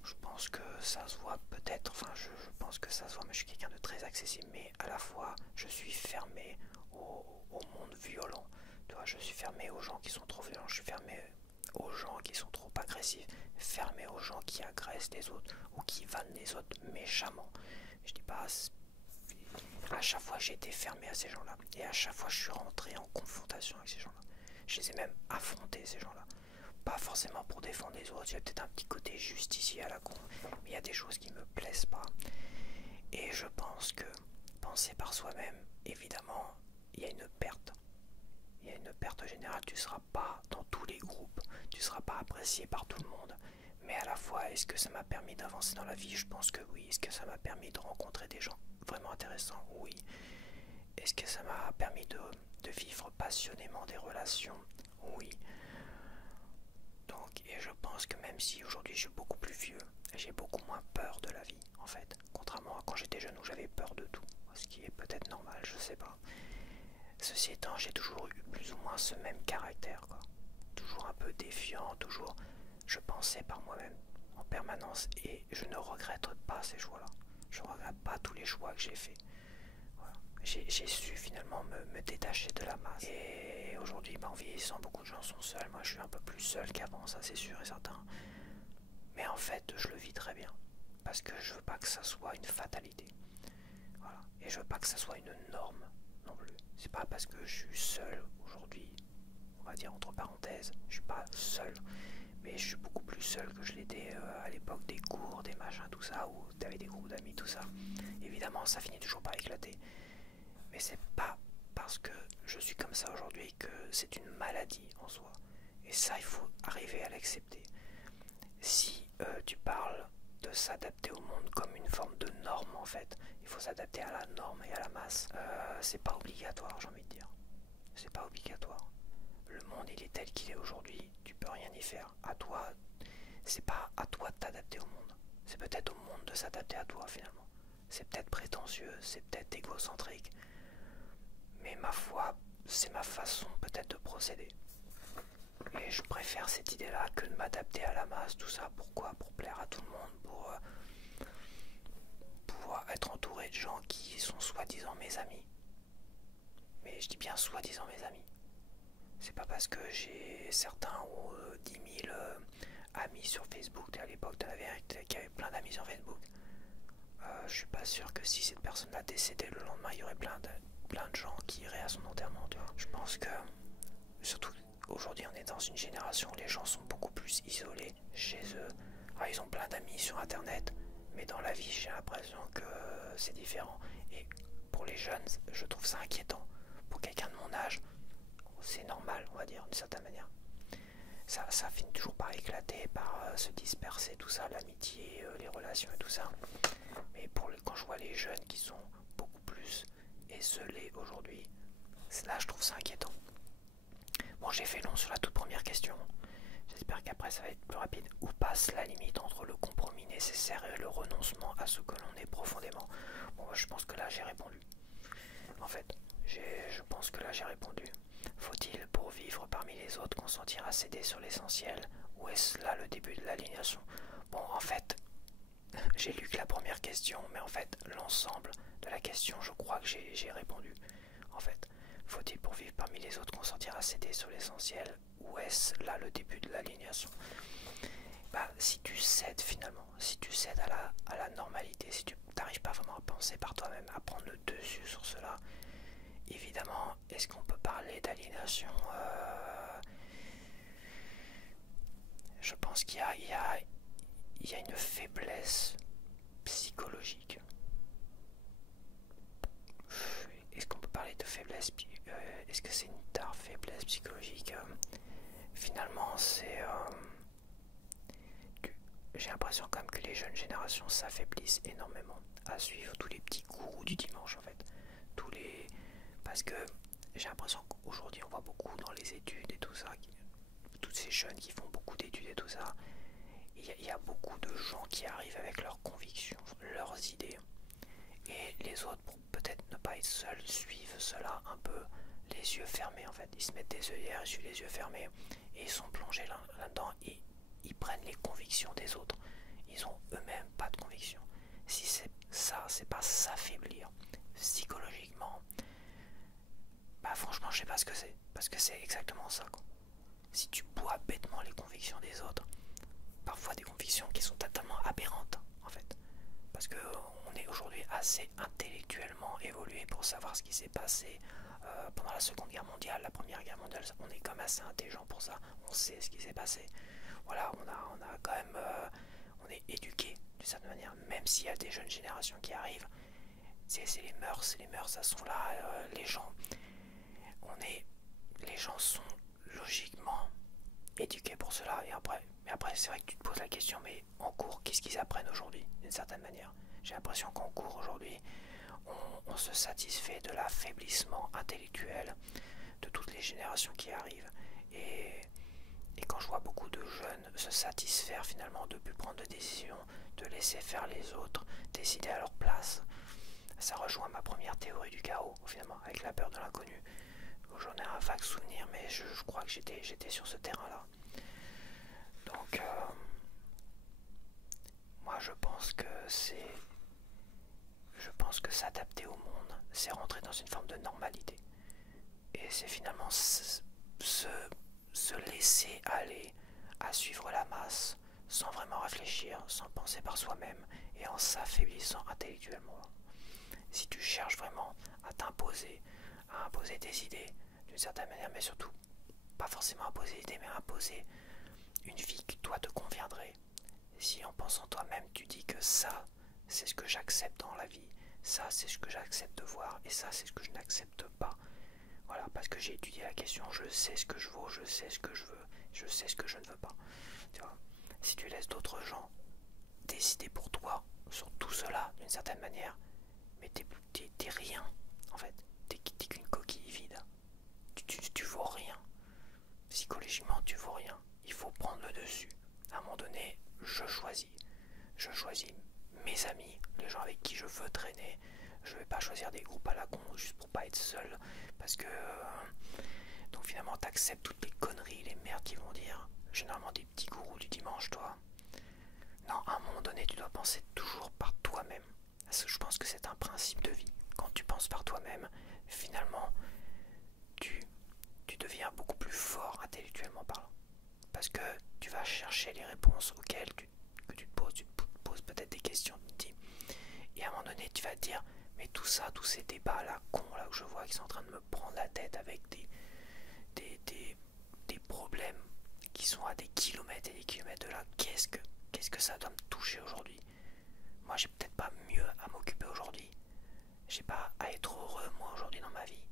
Je pense que ça se voit peut-être, je pense que ça se voit, mais je suis quelqu'un de très accessible, mais à la fois je suis fermé aux au monde violent. Tu vois, je suis fermé aux gens qui sont trop violents, je suis fermé aux gens qui sont trop agressifs, fermé aux gens qui agressent les autres ou qui vannent les autres méchamment. Je dis pas, à chaque fois j'ai été fermé à ces gens-là et à chaque fois je suis rentré en confrontation avec ces gens-là. Je les ai même affrontés, ces gens-là. Pas forcément pour défendre les autres, il y a peut-être un petit côté justicier à la con, mais il y a des choses qui me plaisent pas. Et je pense que penser par soi-même, évidemment, il y a une perte. Il y a une perte générale, tu ne seras pas dans tous les groupes, tu ne seras pas apprécié par tout le monde. Mais à la fois, est-ce que ça m'a permis d'avancer dans la vie? Je pense que oui. Est-ce que ça m'a permis de rencontrer des gens vraiment intéressants? Oui. Est-ce que ça m'a permis de vivre passionnément des relations? Oui. Donc, et je pense que même si aujourd'hui je suis beaucoup plus vieux, j'ai beaucoup moins peur de la vie, en fait. Contrairement à quand j'étais jeune où j'avais peur de tout. Ce qui est peut-être normal, je sais pas. Ceci étant, j'ai toujours eu plus ou moins ce même caractère, quoi. Toujours un peu défiant, toujours je pensais par moi-même en permanence et je ne regrette pas ces choix-là. Je ne regrette pas tous les choix que j'ai faits. Voilà. J'ai su finalement me détacher de la masse. Et aujourd'hui, en vieillissant, beaucoup de gens sont seuls. Moi, je suis un peu plus seul qu'avant, ça c'est sûr et certain. Mais en fait, je le vis très bien. Parce que je veux pas que ça soit une fatalité. Voilà. Et je veux pas que ça soit une norme non plus. C'est pas parce que je suis seul aujourd'hui, on va dire entre parenthèses, je suis pas seul. Mais je suis beaucoup plus seul que je l'étais à l'époque des cours, des machins, tout ça, où t'avais des groupes d'amis, tout ça. Évidemment, ça finit toujours par éclater. Mais c'est pas parce que je suis comme ça aujourd'hui que c'est une maladie en soi. Et ça, il faut arriver à l'accepter. Si tu parles de s'adapter au monde comme une forme de norme, en fait, il faut s'adapter à la norme et à la masse. C'est pas obligatoire, j'ai envie de dire. C'est pas obligatoire. Le monde, il est tel qu'il est aujourd'hui. Tu peux rien y faire. À toi, c'est pas à toi de t'adapter au monde. C'est peut-être au monde de s'adapter à toi finalement. C'est peut-être prétentieux, c'est peut-être égocentrique. Mais ma foi, c'est ma façon peut-être de procéder. Et je préfère cette idée-là que de m'adapter à la masse, tout ça. Pourquoi? Pour plaire à tout le monde, pour être entouré de gens qui sont soi-disant mes amis. Mais je dis bien soi-disant mes amis. C'est pas parce que j'ai certains ou 10 000 amis sur Facebook, à l'époque de la vérité, qui avait plein d'amis sur Facebook. Je suis pas sûr que si cette personne-là décédait le lendemain, il y aurait plein de gens qui iraient à son enterrement. Tu vois. Je pense que, surtout aujourd'hui, on est dans une génération où les gens sont beaucoup plus isolés chez eux. Alors, ils ont plein d'amis sur Internet, mais dans la vie, j'ai l'impression que c'est différent. Et pour les jeunes, je trouve ça inquiétant. Pour quelqu'un de mon âge, c'est normal, on va dire, d'une certaine manière. Ça finit toujours par éclater, par se disperser, tout ça, l'amitié, les relations et tout ça. Mais quand je vois les jeunes qui sont beaucoup plus isolés aujourd'hui, là je trouve ça inquiétant. Bon, j'ai fait long sur la toute première question. J'espère qu'après ça va être plus rapide. Où passe la limite entre le compromis nécessaire et le renoncement à ce que l'on est profondément? Bon, je pense que là j'ai répondu. En fait, je pense que là j'ai répondu. Faut-il, pour vivre parmi les autres, consentir à céder sur l'essentiel? Ou est-ce là le début de l'aliénation? Bon, en fait, j'ai lu que la première question, mais en fait, l'ensemble de la question, je crois que j'ai répondu. En fait, faut-il, pour vivre parmi les autres, consentir à céder sur l'essentiel? Ou est-ce là le début de l'aliénation? Bah, si tu cèdes finalement, si tu cèdes à la normalité, si tu n'arrives pas vraiment à penser par toi-même, à prendre le dessus sur cela, évidemment, est-ce qu'on peut parler d'aliénation? Je pense qu'il y a une faiblesse psychologique. Est-ce qu'on peut parler de faiblesse? Est-ce que c'est une tare faiblesse psychologique? Finalement, j'ai l'impression quand même que les jeunes générations s'affaiblissent énormément à suivre tous les petits gourous du dimanche en fait. Parce que j'ai l'impression qu'aujourd'hui on voit beaucoup dans les études et tout ça, toutes ces jeunes qui font beaucoup d'études et tout ça, il y a beaucoup de gens qui arrivent avec leurs convictions, leurs idées, et les autres, pour peut-être ne pas être seuls, suivent cela un peu les yeux fermés en fait. Ils se mettent des œillères, ils suivent les yeux fermés, et ils sont plongés là-dedans, et ils prennent les convictions des autres. Ils ont eux-mêmes pas de conviction. Si c'est ça, c'est pas s'affaiblir psychologiquement, Bah franchement, je sais pas ce que c'est. Parce que c'est exactement ça, quoi. Si tu bois bêtement les convictions des autres, parfois des convictions qui sont totalement aberrantes, en fait. Parce que on est aujourd'hui assez intellectuellement évolué pour savoir ce qui s'est passé pendant la Seconde Guerre mondiale, la Première Guerre mondiale. On est quand même assez intelligent pour ça. On sait ce qui s'est passé. Voilà, on a quand même, on est éduqué d'une certaine manière. Même s'il y a des jeunes générations qui arrivent, c'est les mœurs, ça sont là. Les gens, les gens sont logiquement éduqués pour cela. Mais après, c'est vrai que tu te poses la question, mais en cours, qu'est-ce qu'ils apprennent aujourd'hui, d'une certaine manière? J'ai l'impression qu'en cours aujourd'hui, on se satisfait de l'affaiblissement intellectuel de toutes les générations qui arrivent. Et quand je vois beaucoup de jeunes se satisfaire finalement de ne plus prendre de décision, de laisser faire les autres, décider à leur place, ça rejoint ma première théorie du chaos, finalement, avec la peur de l'inconnu. J'en ai un vague souvenir, mais je crois que j'étais sur ce terrain-là. Donc, moi je pense que s'adapter au monde, c'est rentrer dans une forme de normalité. Et c'est finalement se laisser aller à suivre la masse sans vraiment réfléchir, sans penser par soi-même et en s'affaiblissant intellectuellement. Si tu cherches vraiment à imposer des idées d'une certaine manière, mais surtout pas forcément imposer des idées, mais imposer une vie qui toi te conviendrait. Si en pensant toi-même tu dis que ça c'est ce que j'accepte dans la vie, ça c'est ce que j'accepte de voir et ça c'est ce que je n'accepte pas. Voilà, parce que j'ai étudié la question, je sais ce que je vaux, je sais ce que je veux, je sais ce que je ne veux pas. Tu vois, si tu laisses d'autres gens décider pour toi sur tout cela d'une certaine manière, mais t'es rien en fait, t'es qu'une coquille vide. Tu vaux rien. Psychologiquement, tu vaux rien. Il faut prendre le dessus. À un moment donné, je choisis. Je choisis mes amis, les gens avec qui je veux traîner. Je vais pas choisir des groupes à la con juste pour pas être seul. Parce que... donc finalement, t'acceptes toutes les conneries, les merdes qu'ils vont dire. Généralement des petits gourous du dimanche, toi. Non, à un moment donné, tu dois penser toujours par toi-même. Je pense que c'est un principe de vie. Quand tu penses par toi-même, finalement, tu deviens beaucoup plus fort intellectuellement parlant. Parce que tu vas chercher les réponses auxquelles tu te poses peut-être des questions, tu te dis. Et à un moment donné, tu vas te dire, mais tout ça, tous ces débats là, cons là, où je vois qu'ils sont en train de me prendre la tête avec des problèmes qui sont à des kilomètres et des kilomètres de là, qu'est-ce que ça doit me toucher aujourd'hui? Moi, j'ai peut-être pas mieux à m'occuper aujourd'hui. J'ai pas à être heureux, moi, aujourd'hui dans ma vie.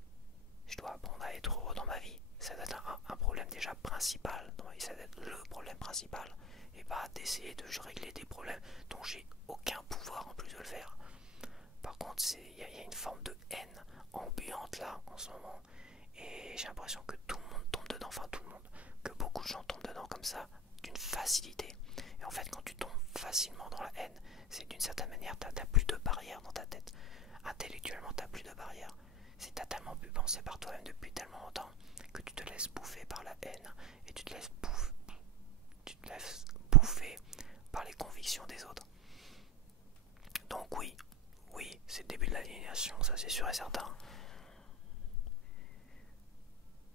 Je dois apprendre à être heureux dans ma vie. Ça doit être un problème déjà principal. Ça doit être le problème principal. Et pas d'essayer de régler des problèmes dont j'ai aucun pouvoir en plus de le faire. Par contre, il y a une forme de haine ambiante là en ce moment. Et j'ai l'impression que tout le monde tombe dedans. Enfin, tout le monde. Que beaucoup de gens tombent dedans comme ça, d'une facilité. Et en fait, quand tu tombes facilement dans la haine, c'est d'une certaine manière, t'as plus de barrières dans ta tête. Intellectuellement, t'as plus de barrières. Si t'as tellement pu penser par toi-même depuis tellement longtemps que tu te laisses bouffer par la haine et tu te laisses bouffer par les convictions des autres. Donc oui, c'est le début de l'aliénation, ça c'est sûr et certain.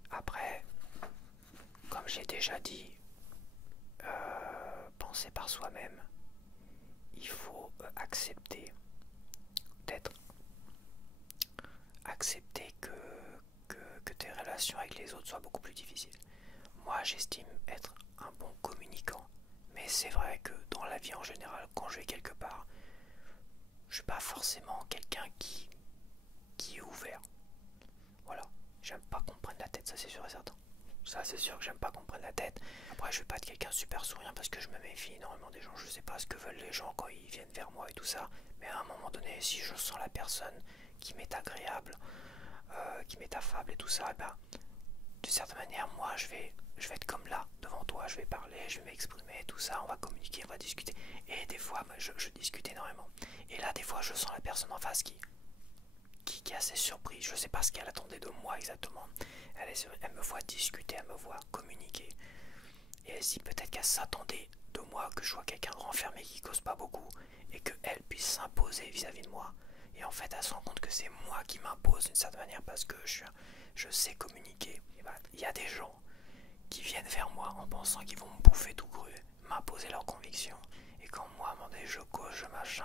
Après, comme j'ai déjà dit, penser par soi-même, il faut accepter que tes relations avec les autres soient beaucoup plus difficiles. Moi, j'estime être un bon communicant, mais c'est vrai que dans la vie en général, quand je vais quelque part, je suis pas forcément quelqu'un qui est ouvert. Voilà, j'aime pas qu'on me prenne la tête, ça c'est sûr et certain. Ça c'est sûr que j'aime pas qu'on me prenne la tête. Après, je vais pas être quelqu'un super souriant parce que je me méfie énormément des gens. Je sais pas ce que veulent les gens quand ils viennent vers moi et tout ça. Mais à un moment donné, si je sens la personne qui m'est agréable, qui m'est affable et tout ça, ben, d'une certaine manière, moi je vais être comme là, devant toi, je vais parler, je vais m'exprimer, tout ça, on va communiquer, on va discuter. Et des fois, je discute énormément. Et là, des fois, je sens la personne en face qui est assez surprise. Je sais pas ce qu'elle attendait de moi exactement. Elle me voit discuter, elle me voit communiquer. Et elle se dit peut-être qu'elle s'attendait de moi que je sois quelqu'un de renfermé qui cause pas beaucoup et qu'elle puisse s'imposer vis-à-vis de moi. Et en fait, elle se rend compte que c'est moi qui m'impose d'une certaine manière parce que je je sais communiquer, et ben, il y a des gens qui viennent vers moi en pensant qu'ils vont me bouffer tout cru, m'imposer leurs convictions. Et quand moi, à un moment donné, je cause, je machin,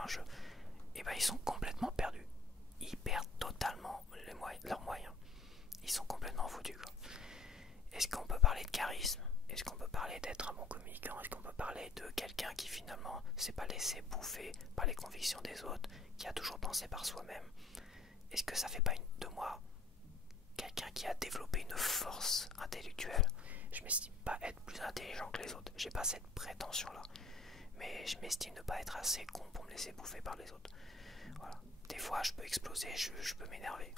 et ben ils sont complètement perdus. Ils perdent totalement leurs moyens. Ils sont complètement foutus, quoi. Est-ce qu'on peut parler de charisme? Est-ce qu'on peut parler d'être un bon communicant? Est-ce qu'on peut parler de quelqu'un qui finalement s'est pas laissé bouffer par les convictions des autres, qui a toujours pensé par soi-même? Est-ce que ça fait pas de moi quelqu'un qui a développé une force intellectuelle? Je m'estime pas être plus intelligent que les autres, j'ai pas cette prétention là, mais je m'estime ne pas être assez con pour me laisser bouffer par les autres. Voilà. Des fois je peux exploser, je peux m'énerver.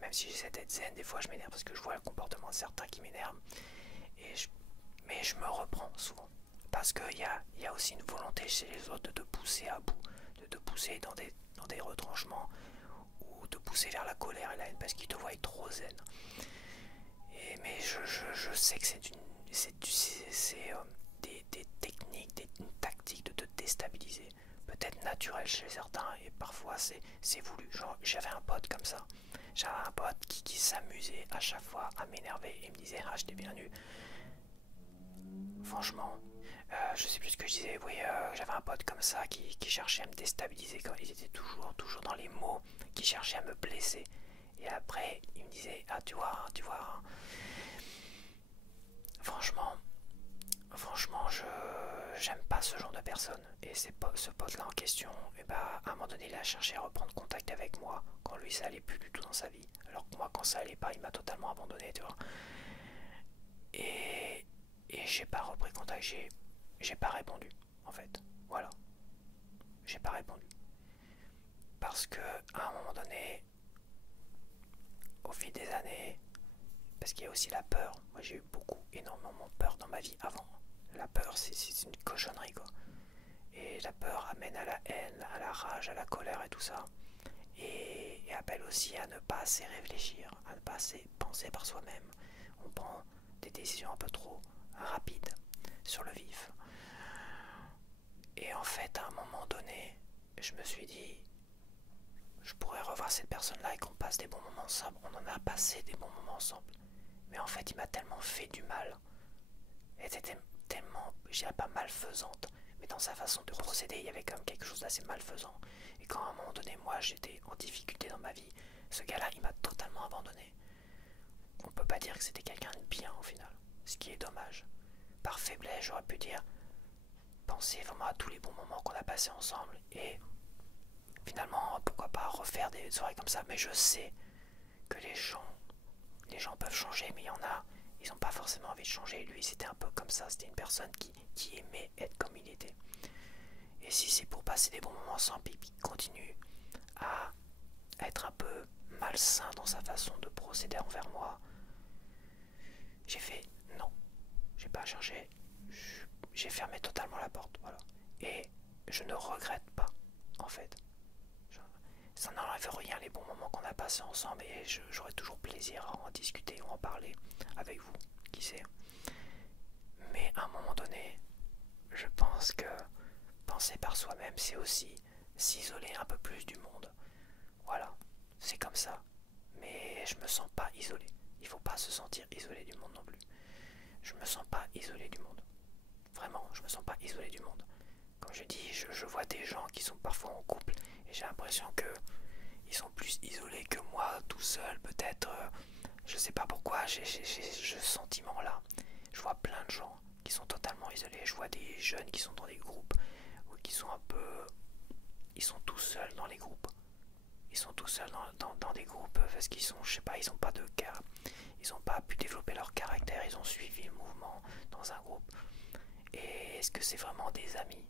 Même si j'essaie d'être zen, des fois je m'énerve parce que je vois le comportement de certains qui m'énervent. Mais je me reprends souvent. Parce qu'il y a aussi une volonté chez les autres de te pousser à bout, de te pousser dans des retranchements, ou de pousser vers la colère et la haine parce qu'ils te voient trop zen. Mais je sais que c'est des techniques, une tactique de te déstabiliser. Peut-être naturel chez certains et parfois c'est voulu. Genre, j'avais un pote comme ça. J'avais un pote qui s'amusait à chaque fois à m'énerver et me disait ah j'étais bien nu. Franchement, je sais plus ce que je disais. Oui, j'avais un pote comme ça qui cherchait à me déstabiliser quand il était toujours dans les mots, qui cherchait à me blesser. Et après, il me disait ah tu vois. Franchement, j'aime pas ce genre de personne. Et ce pote-là en question, et bah, à un moment donné, il a cherché à reprendre contact avec moi quand lui ça allait plus du tout dans sa vie. Alors que moi, quand ça allait pas, il m'a totalement abandonné, tu vois. Et, et j'ai pas repris contact, j'ai pas répondu, en fait. Voilà, j'ai pas répondu. Parce que, à un moment donné, au fil des années, parce qu'il y a aussi la peur. Moi, j'ai eu énormément peur dans ma vie avant. La peur, c'est une cochonnerie, quoi. Et la peur amène à la haine, à la rage, à la colère et tout ça. Et appelle aussi à ne pas assez réfléchir, à ne pas assez penser par soi-même. On prend des décisions un peu trop rapides, sur le vif. Et en fait, à un moment donné, je me suis dit, je pourrais revoir cette personne-là et qu'on passe des bons moments ensemble. On en a passé des bons moments ensemble. Mais en fait, il m'a tellement fait du mal. Elle était tellement, je dirais pas malfaisante, mais dans sa façon de procéder, il y avait quand même quelque chose d'assez malfaisant. Et quand à un moment donné, moi, j'étais en difficulté dans ma vie, ce gars-là, il m'a totalement abandonné. On peut pas dire que c'était quelqu'un de bien au final, ce qui est dommage. Par faiblesse, j'aurais pu dire, pensez vraiment à tous les bons moments qu'on a passés ensemble et finalement, pourquoi pas refaire des soirées comme ça. Mais je sais que les gens peuvent changer, mais il y en a, ils n'ont pas forcément envie de changer. Lui, c'était un peu comme ça, c'était une personne qui aimait être comme il était. Et si c'est pour passer des bons moments ensemble, il continue à être un peu malsain dans sa façon de procéder envers moi, j'ai fait non, j'ai pas cherché, j'ai fermé totalement la porte, voilà. Et je ne regrette pas, en fait. Ça n'enlève rien les bons moments qu'on a passés ensemble et j'aurai toujours plaisir à en discuter ou en parler avec vous, qui sait. Mais à un moment donné, je pense que penser par soi-même, c'est aussi s'isoler un peu plus du monde. Voilà, c'est comme ça. Mais je me sens pas isolé. Il faut pas se sentir isolé du monde non plus. Je me sens pas isolé du monde. Vraiment, je me sens pas isolé du monde. Comme je dis, je vois des gens qui sont parfois en couple et j'ai l'impression que ils sont plus isolés que moi, tout seul, peut-être. Je sais pas pourquoi, j'ai ce sentiment-là. Je vois plein de gens qui sont totalement isolés. Je vois des jeunes qui sont dans des groupes ou qui sont un peu. Ils sont tout seuls dans les groupes. Ils sont tout seuls dans des groupes parce qu'ils sont, je sais pas, ils ont pas de cas. Ils ont pas pu développer leur caractère. Ils ont suivi le mouvement dans un groupe. Et est-ce que c'est vraiment des amis?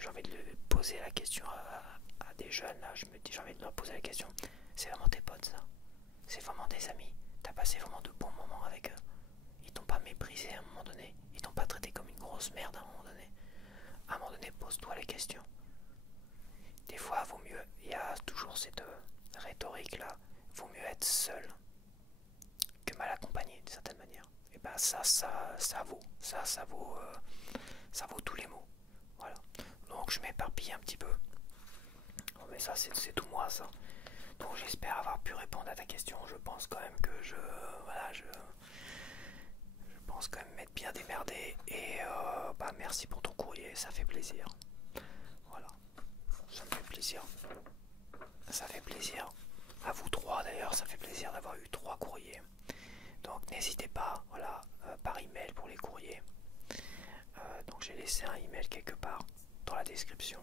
J'ai envie de poser la question à des jeunes là. J'ai envie de leur poser la question. C'est vraiment tes potes ça? C'est vraiment des amis? T'as passé vraiment de bons moments avec eux? Ils t'ont pas méprisé à un moment donné? Ils t'ont pas traité comme une grosse merde à un moment donné? À un moment donné, pose-toi les questions. Des fois, vaut mieux. Il y a toujours cette rhétorique là. Vaut mieux être seul que mal accompagné d'une certaine manière. Et ben ça vaut. Ça vaut tous les mots. Voilà. Donc je m'éparpille un petit peu. Non mais ça c'est tout moi ça. Donc j'espère avoir pu répondre à ta question. Je pense quand même que voilà, je pense quand même m'être bien démerdé. Et bah merci pour ton courrier, ça fait plaisir. Voilà, ça me fait plaisir. Ça fait plaisir. À vous trois d'ailleurs, ça fait plaisir d'avoir eu 3 courriers. Donc n'hésitez pas, voilà, par email pour les courriers. Donc j'ai laissé un email quelque part dans la description.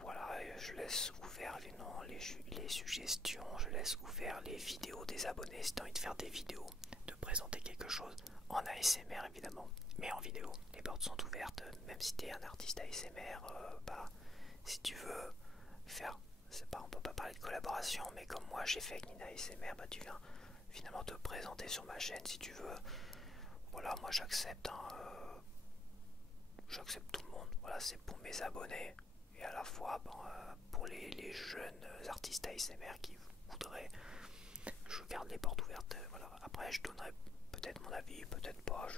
Voilà, et je laisse ouvert les suggestions, je laisse ouvert les vidéos des abonnés si tu as envie de faire des vidéos, de présenter quelque chose en ASMR évidemment, mais en vidéo. Les portes sont ouvertes, même si tu es un artiste ASMR, bah, si tu veux faire, c'est pas, on peut pas parler de collaboration, mais comme moi j'ai fait avec Nina ASMR, bah tu viens finalement te présenter sur ma chaîne si tu veux. Voilà, moi j'accepte, hein, j'accepte tout le monde. Voilà, c'est pour mes abonnés et à la fois pour les jeunes artistes ASMR qui voudraient. Je garde les portes ouvertes. Voilà. Après, je donnerai peut-être mon avis, peut-être pas.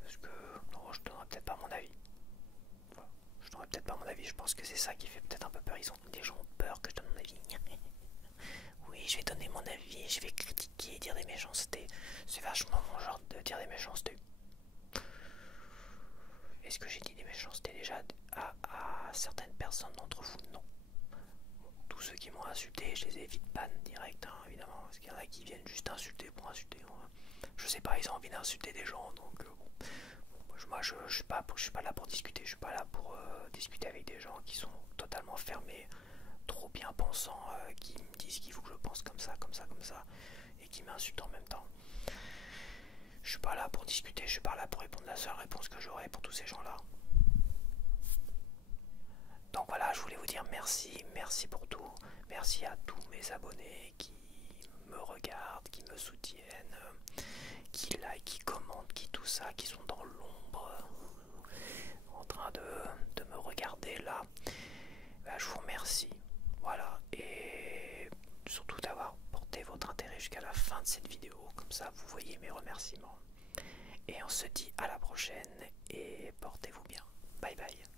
Parce que non, je donnerai peut-être pas mon avis. Voilà. Je donnerai peut-être pas mon avis. Je pense que c'est ça qui fait peut-être un peu peur. Des gens ont peur que je donne mon avis. Oui, je vais donner mon avis, je vais critiquer, dire des méchancetés. C'est vachement mon genre de dire des méchancetés. Est-ce que j'ai dit des méchancetés déjà à certaines personnes d'entre vous? Non. Bon, tous ceux qui m'ont insulté, je les ai vite ban direct, hein, évidemment. Parce qu'il y en a qui viennent juste insulter pour insulter. Je sais pas, ils ont envie d'insulter des gens, donc bon. Moi je suis pas là pour discuter, je suis pas là pour discuter avec des gens qui sont totalement fermés, trop bien pensants, qui me disent qu'il faut que je pense comme ça, comme ça, comme ça, et qui m'insultent en même temps. Je suis pas là pour discuter, je suis pas là pour répondre la seule réponse que j'aurai pour tous ces gens-là. Donc voilà, je voulais vous dire merci, merci pour tout. Merci à tous mes abonnés qui me regardent, qui me soutiennent, qui like, qui commentent, qui tout ça, qui sont dans l'ombre, en train de me regarder là. Ben, je vous remercie. Voilà, et surtout d'avoir porté votre intérêt jusqu'à la fin de cette vidéo. Comme ça, vous voyez mes remerciements. Et on se dit à la prochaine et portez-vous bien. Bye bye.